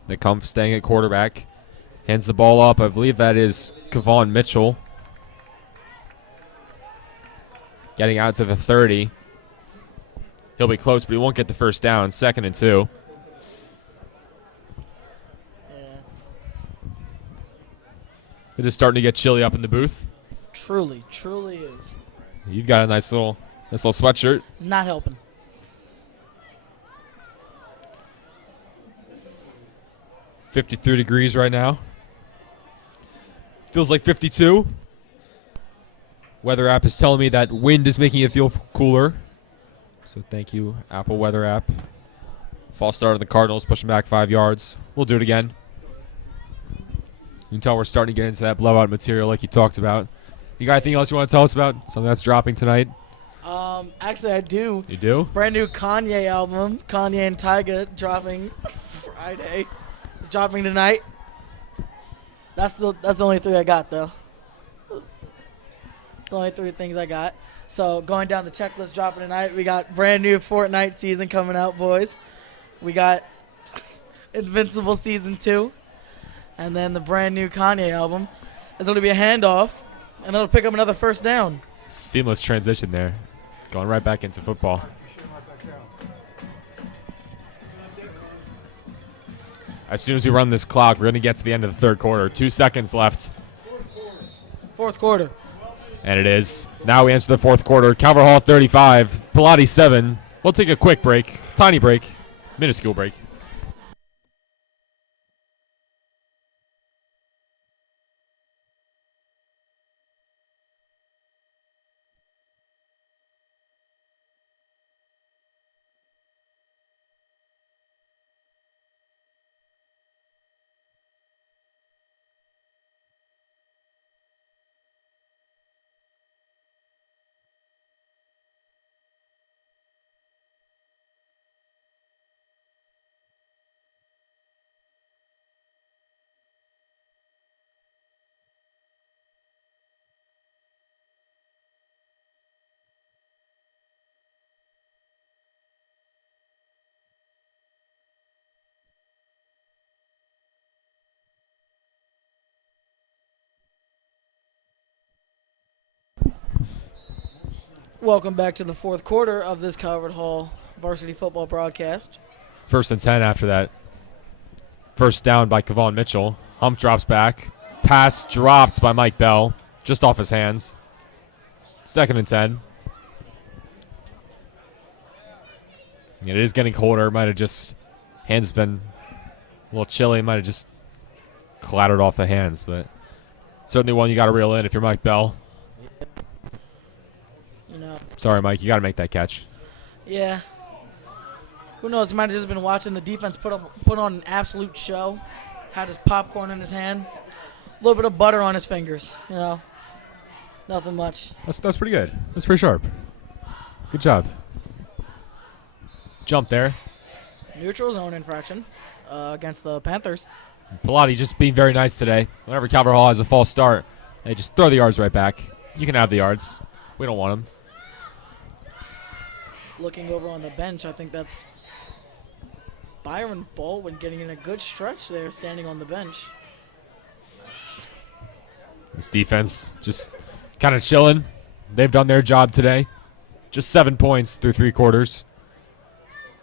They come staying at quarterback. Hands the ball up. I believe that is Kevon Mitchell. Getting out to the 30. He'll be close, but he won't get the first down. 2nd and 2. Yeah. It is starting to get chilly up in the booth. Truly is. You've got a nice little sweatshirt. It's not helping. .53 degrees right now. Feels like 52. Weather app is telling me that wind is making it feel cooler. So thank you, Apple Weather app. False start of the Cardinals, pushing back 5 yards. We'll do it again. You can tell we're starting to get into that blowout material like you talked about. You got anything else you want to tell us about? Something that's dropping tonight? Actually, I do. You do? Brand new Kanye album, Kanye and Tyga, dropping Friday. It's dropping tonight. That's the only 3 I got, though. It's the only 3 things I got. So going down the checklist, dropping tonight. We got brand new Fortnite season coming out, boys. We got Invincible season 2, and then the brand new Kanye album. There's going to be a handoff, and they'll pick up another first down. Seamless transition there. Going right back into football. As soon as we run this clock, we're going to get to the end of the third quarter. 2 seconds left. Fourth quarter. And it is. Now we enter the fourth quarter. Calvert Hall 35, Pallotti 7. We'll take a quick break. Tiny break. Minuscule break. Welcome back to the fourth quarter of this Calvert Hall varsity football broadcast. 1st and 10 after that. First down by Kevon Mitchell. Hump drops back. Pass dropped by Mike Bell. Just off his hands. 2nd and 10. It is getting colder. Might have just... Hands been a little chilly. Might have just clattered off the hands. But certainly one you got to reel in if you're Mike Bell. You know. Sorry, Mike. You got to make that catch. Yeah. Who knows? He might have just been watching the defense put on an absolute show. Had his popcorn in his hand. little bit of butter on his fingers. You know, nothing much. That's pretty good. That's pretty sharp. Good job. Jump there. Neutral zone infraction against the Panthers. Pallotti just being very nice today. Whenever Calvert Hall has a false start, they just throw the yards right back. You can have the yards. We don't want them. Looking over on the bench, I think that's Byron Baldwin getting in a good stretch there, standing on the bench. This defense just kind of chilling. They've done their job today. Just 7 points through 3 quarters.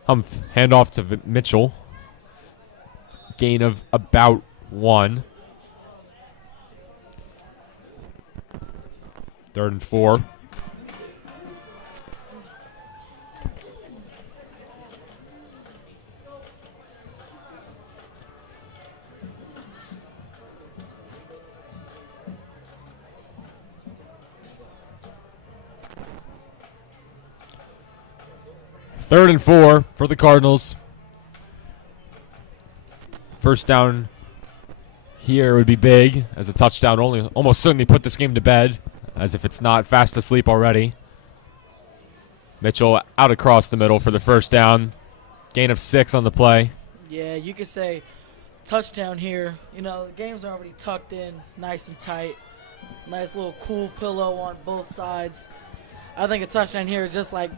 Humph, handoff to Mitchell. Gain of about 1. 3rd and 4. Third and 4 for the Cardinals. First down here would be big, as a touchdown only almost certainly put this game to bed, as if it's not fast asleep already. Mitchell out across the middle for the first down. Gain of 6 on the play. Yeah, you could say touchdown here. You know, the game's already tucked in, nice and tight. Nice little cool pillow on both sides. I think a touchdown here is just like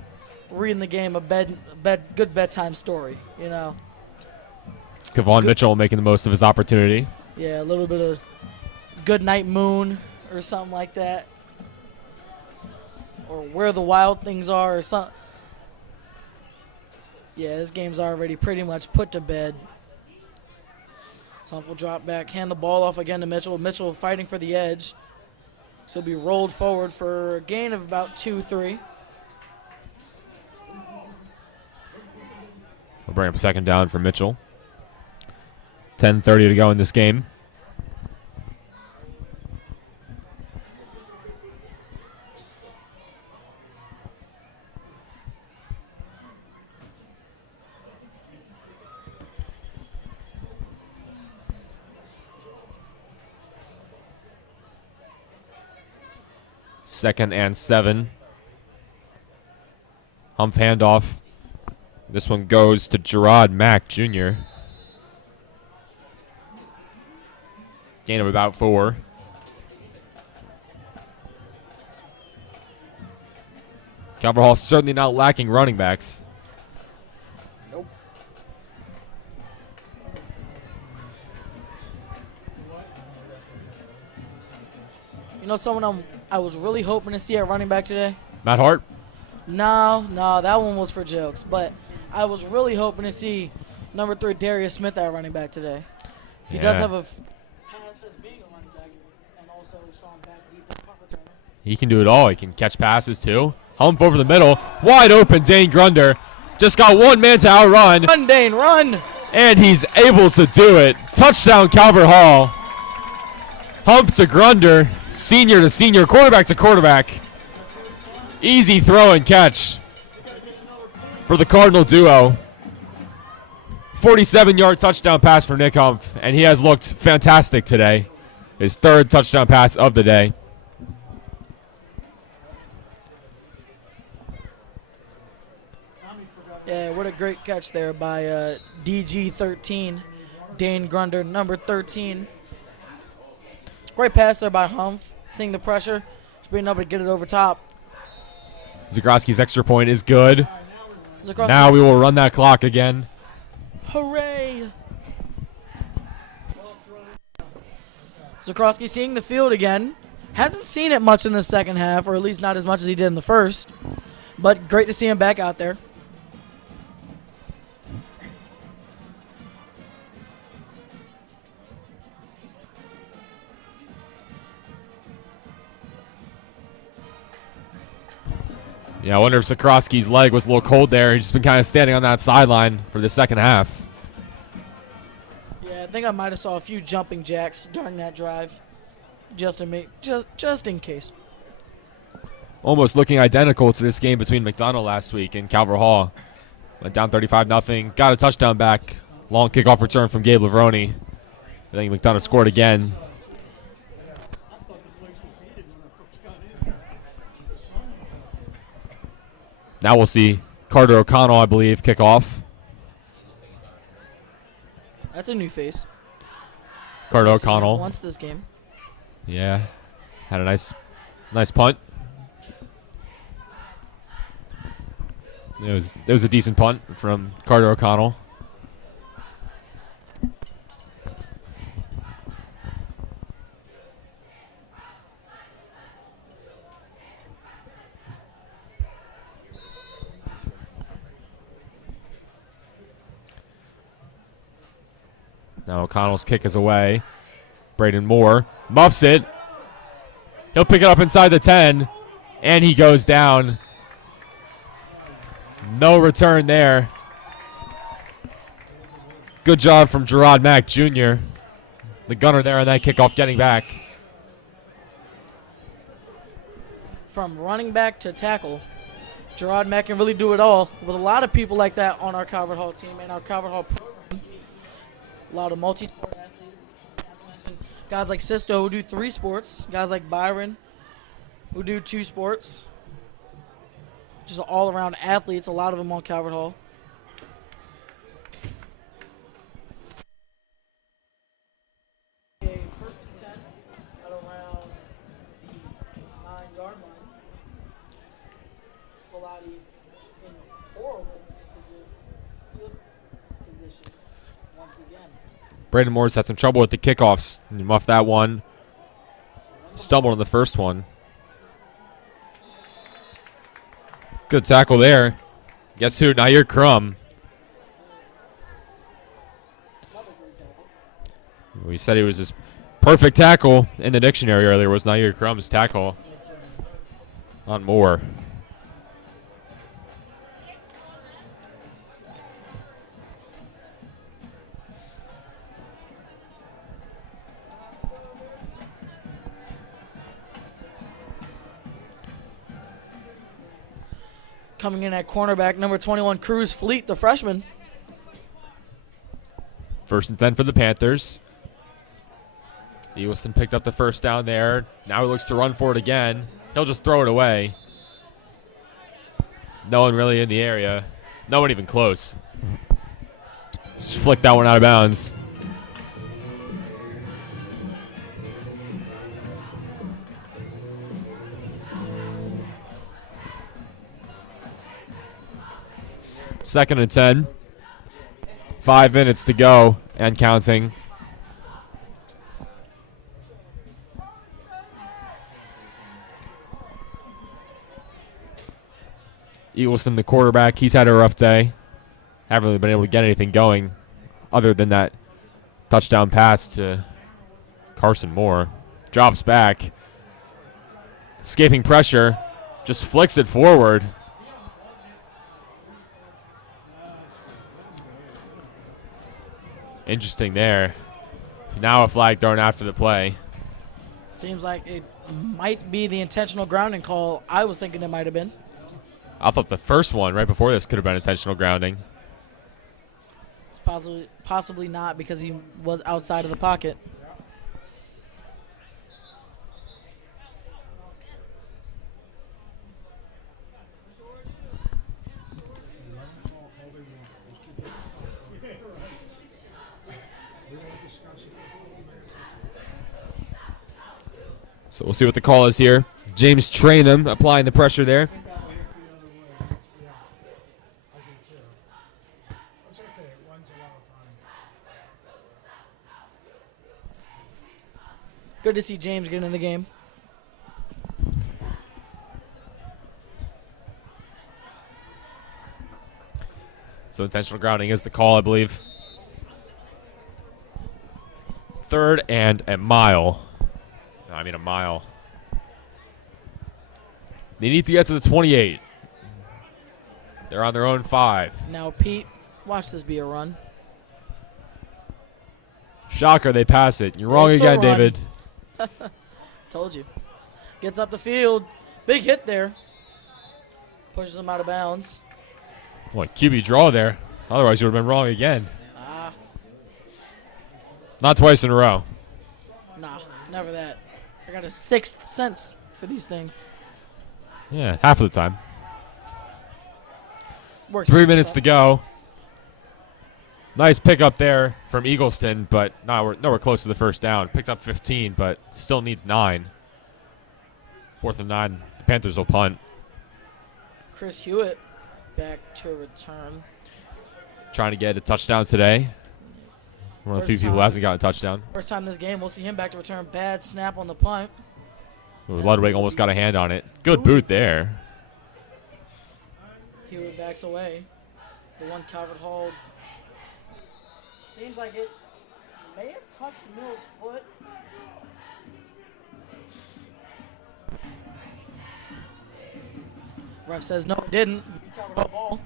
reading the game good bedtime story, you know. Kevon Mitchell making the most of his opportunity. Yeah, a little bit of good night moon or something like that. Or where the wild things are or something. Yeah, this game's already pretty much put to bed. Humph will drop back, hand the ball off again to Mitchell. Mitchell fighting for the edge. So he'll be rolled forward for a gain of about 2-3. We'll bring up second down for Mitchell. 10:30 to go in this game. Second and 7. Humph handoff. This one goes to Gerard Mack Jr. Gain of about 4. Calvert Hall certainly not lacking running backs. Nope. You know someone I was really hoping to see at running back today? Matt Hart. No, that one was for jokes. But I was really hoping to see number 3 Darius Smith at running back today. He does have a pass as being a running back, and also saw him back deep as punt returner. He can do it all. He can catch passes too. Humph over the middle. Wide open Dane Grunder. Just got one man to outrun. Run, Dane, run! And he's able to do it. Touchdown Calvert Hall. Humph to Grunder. Senior to senior. Quarterback to quarterback. Easy throw and catch for the Cardinal duo. 47-yard touchdown pass for Nick Humph, and he has looked fantastic today. His 3rd touchdown pass of the day. Yeah, what a great catch there by DG13, Dane Grunder, number 13. Great pass there by Humph, seeing the pressure, being able to get it over top. Zagroski's extra point is good. Zagroski. Now we will run that clock again. Hooray! Zagroski seeing the field again. Hasn't seen it much in the second half, or at least not as much as he did in the first. But great to see him back out there. Yeah, I wonder if Zagroski's leg was a little cold there. He's just been kind of standing on that sideline for the second half. Yeah, I think I might have saw a few jumping jacks during that drive, just in case. Almost looking identical to this game between McDonough last week and Calvert Hall. Went down 35-0. Got a touchdown back. Long kickoff return from Gabe Lavroni. I think McDonough scored again. Now we'll see Carter O'Connell, I believe, kick off. That's a new face. Carter I've seen him O'Connell. once this game. Yeah. Had a nice punt. It was a decent punt from Carter O'Connell. Now O'Connell's kick is away. Braden Moore muffs it. He'll pick it up inside the 10, and he goes down. No return there. Good job from Gerard Mack Jr., the gunner there on that kickoff, getting back. From running back to tackle, Gerard Mack can really do it all. With a lot of people like that on our Calvert Hall team and our Calvert Hall program. A lot of multi-sport athletes. Guys like Sisto who do 3 sports. Guys like Byron who do 2 sports. Just all-around athletes, a lot of them on Calvert Hall. First and 10 at around the 9-yard line. Pallotti in horrible position once again. Braden Moore's had some trouble with the kickoffs. He muffed that one. Stumbled on the first one. Good tackle there. Guess who? Nair Crum. We said he was his perfect tackle in the dictionary earlier. Was Nair Crum's tackle on Moore. Coming in at cornerback, number 21, Cruz Fleet, the freshman. First and 10 for the Panthers. Eagleston picked up the first down there. Now he looks to run for it again. He'll just throw it away. No one really in the area. No one even close. Just flick that one out of bounds. Second and 10. 5 minutes to go and counting. Eagleston, the quarterback, he's had a rough day. Haven't really been able to get anything going other than that touchdown pass to Carson Moore. Drops back. Escaping pressure. Just flicks it forward. Interesting there. Now a flag thrown after the play. Seems like it might be the intentional grounding call I was thinking it might have been. I thought the first one right before this could have been intentional grounding. It's possibly not because he was outside of the pocket. So we'll see what the call is here. James Trainham applying the pressure there. Good to see James get in the game. So intentional grounding is the call, I believe. 3rd and a mile. I mean a mile. They need to get to the 28. They're on their own 5. Now, Pete, watch this be a run. Shocker, they pass it. You're wrong It's a again, run. David. Told you. Gets up the field. Big hit there. Pushes him out of bounds. What, QB draw there. Otherwise, you would have been wrong again. Not twice in a row. Nah, never that. I got a 6th sense for these things. Yeah, half of the time. Works 3 for minutes to himself. go. Nice pickup there from Eagleston, but nowhere close to the first down. Picked up 15, but still needs 9. 4th and 9. The Panthers will punt. Chris Hewitt back to return. Trying to get a touchdown today. One of the few First people who time. hasn't gotten a touchdown. First time this game, we'll see him back to return. Bad snap on the punt. Ooh, Ludwig almost got a hand on it. Good boot there. Hewitt backs away. The one Calvert Hall. Seems like it may have touched Mills' foot. Ref says no, it didn't. Calvert Hall ball.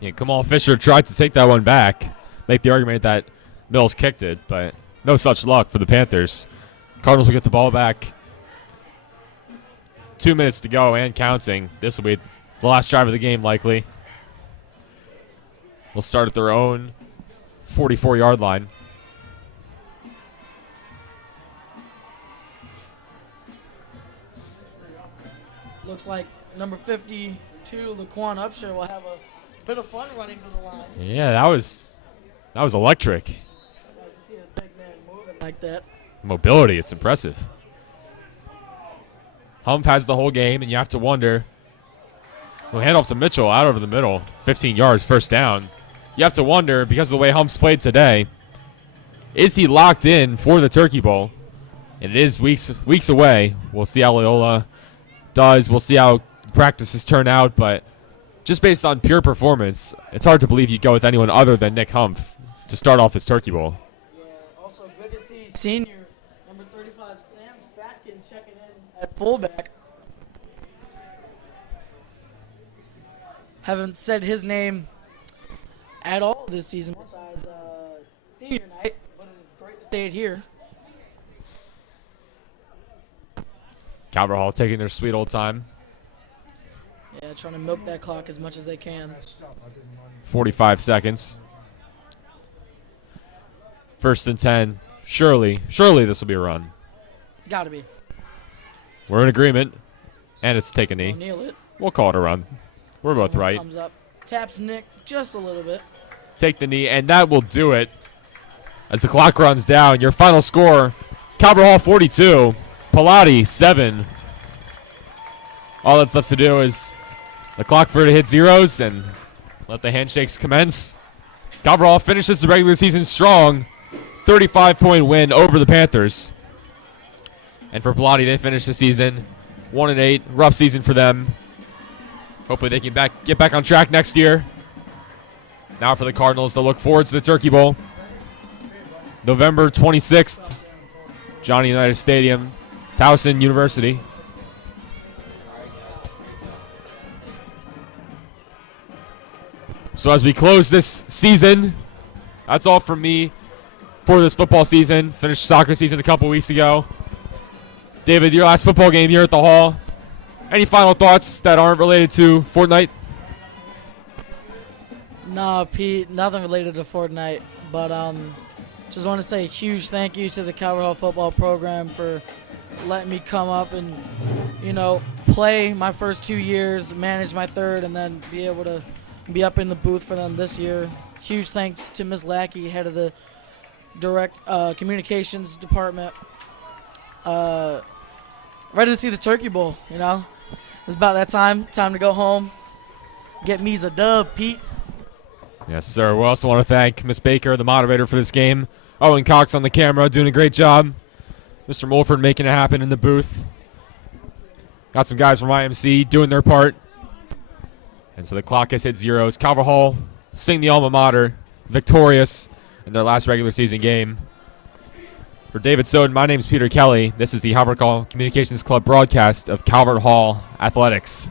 Yeah, Kamal Fisher tried to take that one back. Make the argument that Mills kicked it, but no such luck for the Panthers. Cardinals will get the ball back. 2 minutes to go and counting. This will be the last drive of the game, likely. We'll start at their own 44-yard line. Looks like number 52, Laquan Upshur, will have a bit of fun running to the line. Yeah, that was electric. Nice to see a big man moving like that. Mobility, it's impressive. Humph has the whole game, and you have to wonder. We'll hand off to Mitchell out over the middle. 15 yards, first down. You have to wonder, because of the way Humph's played today, is he locked in for the Turkey Bowl? And it is weeks away. We'll see how Loyola does. We'll see how practices turn out. But just based on pure performance, it's hard to believe you'd go with anyone other than Nick Humph to start off this Turkey Bowl. Yeah, also good to see senior number 35, Sam Fatkin, checking in at fullback. Haven't said his name at all this season besides senior night, but it's great to say it here. Calvert Hall taking their sweet old time. Yeah, trying to milk that clock as much as they can. 45 seconds. 1st and 10. Surely this will be a run. Gotta be. We're in agreement. And it's take a knee. Don't kneel it. We'll call it a run. We're both Someone right. Comes up, taps Nick just a little bit. Take the knee, and that will do it. As the clock runs down, your final score, Calvert Hall 42, Pallotti 7. All that's left to do is the clock for it to hit zeros and let the handshakes commence. Calvert Hall finishes the regular season strong, 35-point win over the Panthers. And for Pallotti, they finish the season 1-8, rough season for them. Hopefully they can get back on track next year. Now for the Cardinals to look forward to the Turkey Bowl. November 26th, Johnny Unitas Stadium, Towson University. So as we close this season, that's all from me for this football season. Finished soccer season a couple weeks ago. David, your last football game here at the Hall. Any final thoughts that aren't related to Fortnite? No, Pete, nothing related to Fortnite. But just want to say a huge thank you to the Calvert Hall football program for letting me come up and, play my first 2 years, manage my third, and then be able to be up in the booth for them this year. Huge thanks to Ms. Lackey, head of the direct communications department. Ready to see the Turkey Bowl, It's about that time to go home. Get me's a dub, Pete. Yes, sir. We also want to thank Miss Baker, the moderator for this game. Owen Cox on the camera, doing a great job. Mr. Mulford making it happen in the booth. Got some guys from IMC doing their part. And so the clock has hit zeros. Calvert Hall sing the alma mater, victorious in their last regular season game. For David Soden, my name is Peter Kelly. This is the Calvert Hall Communications Club broadcast of Calvert Hall Athletics.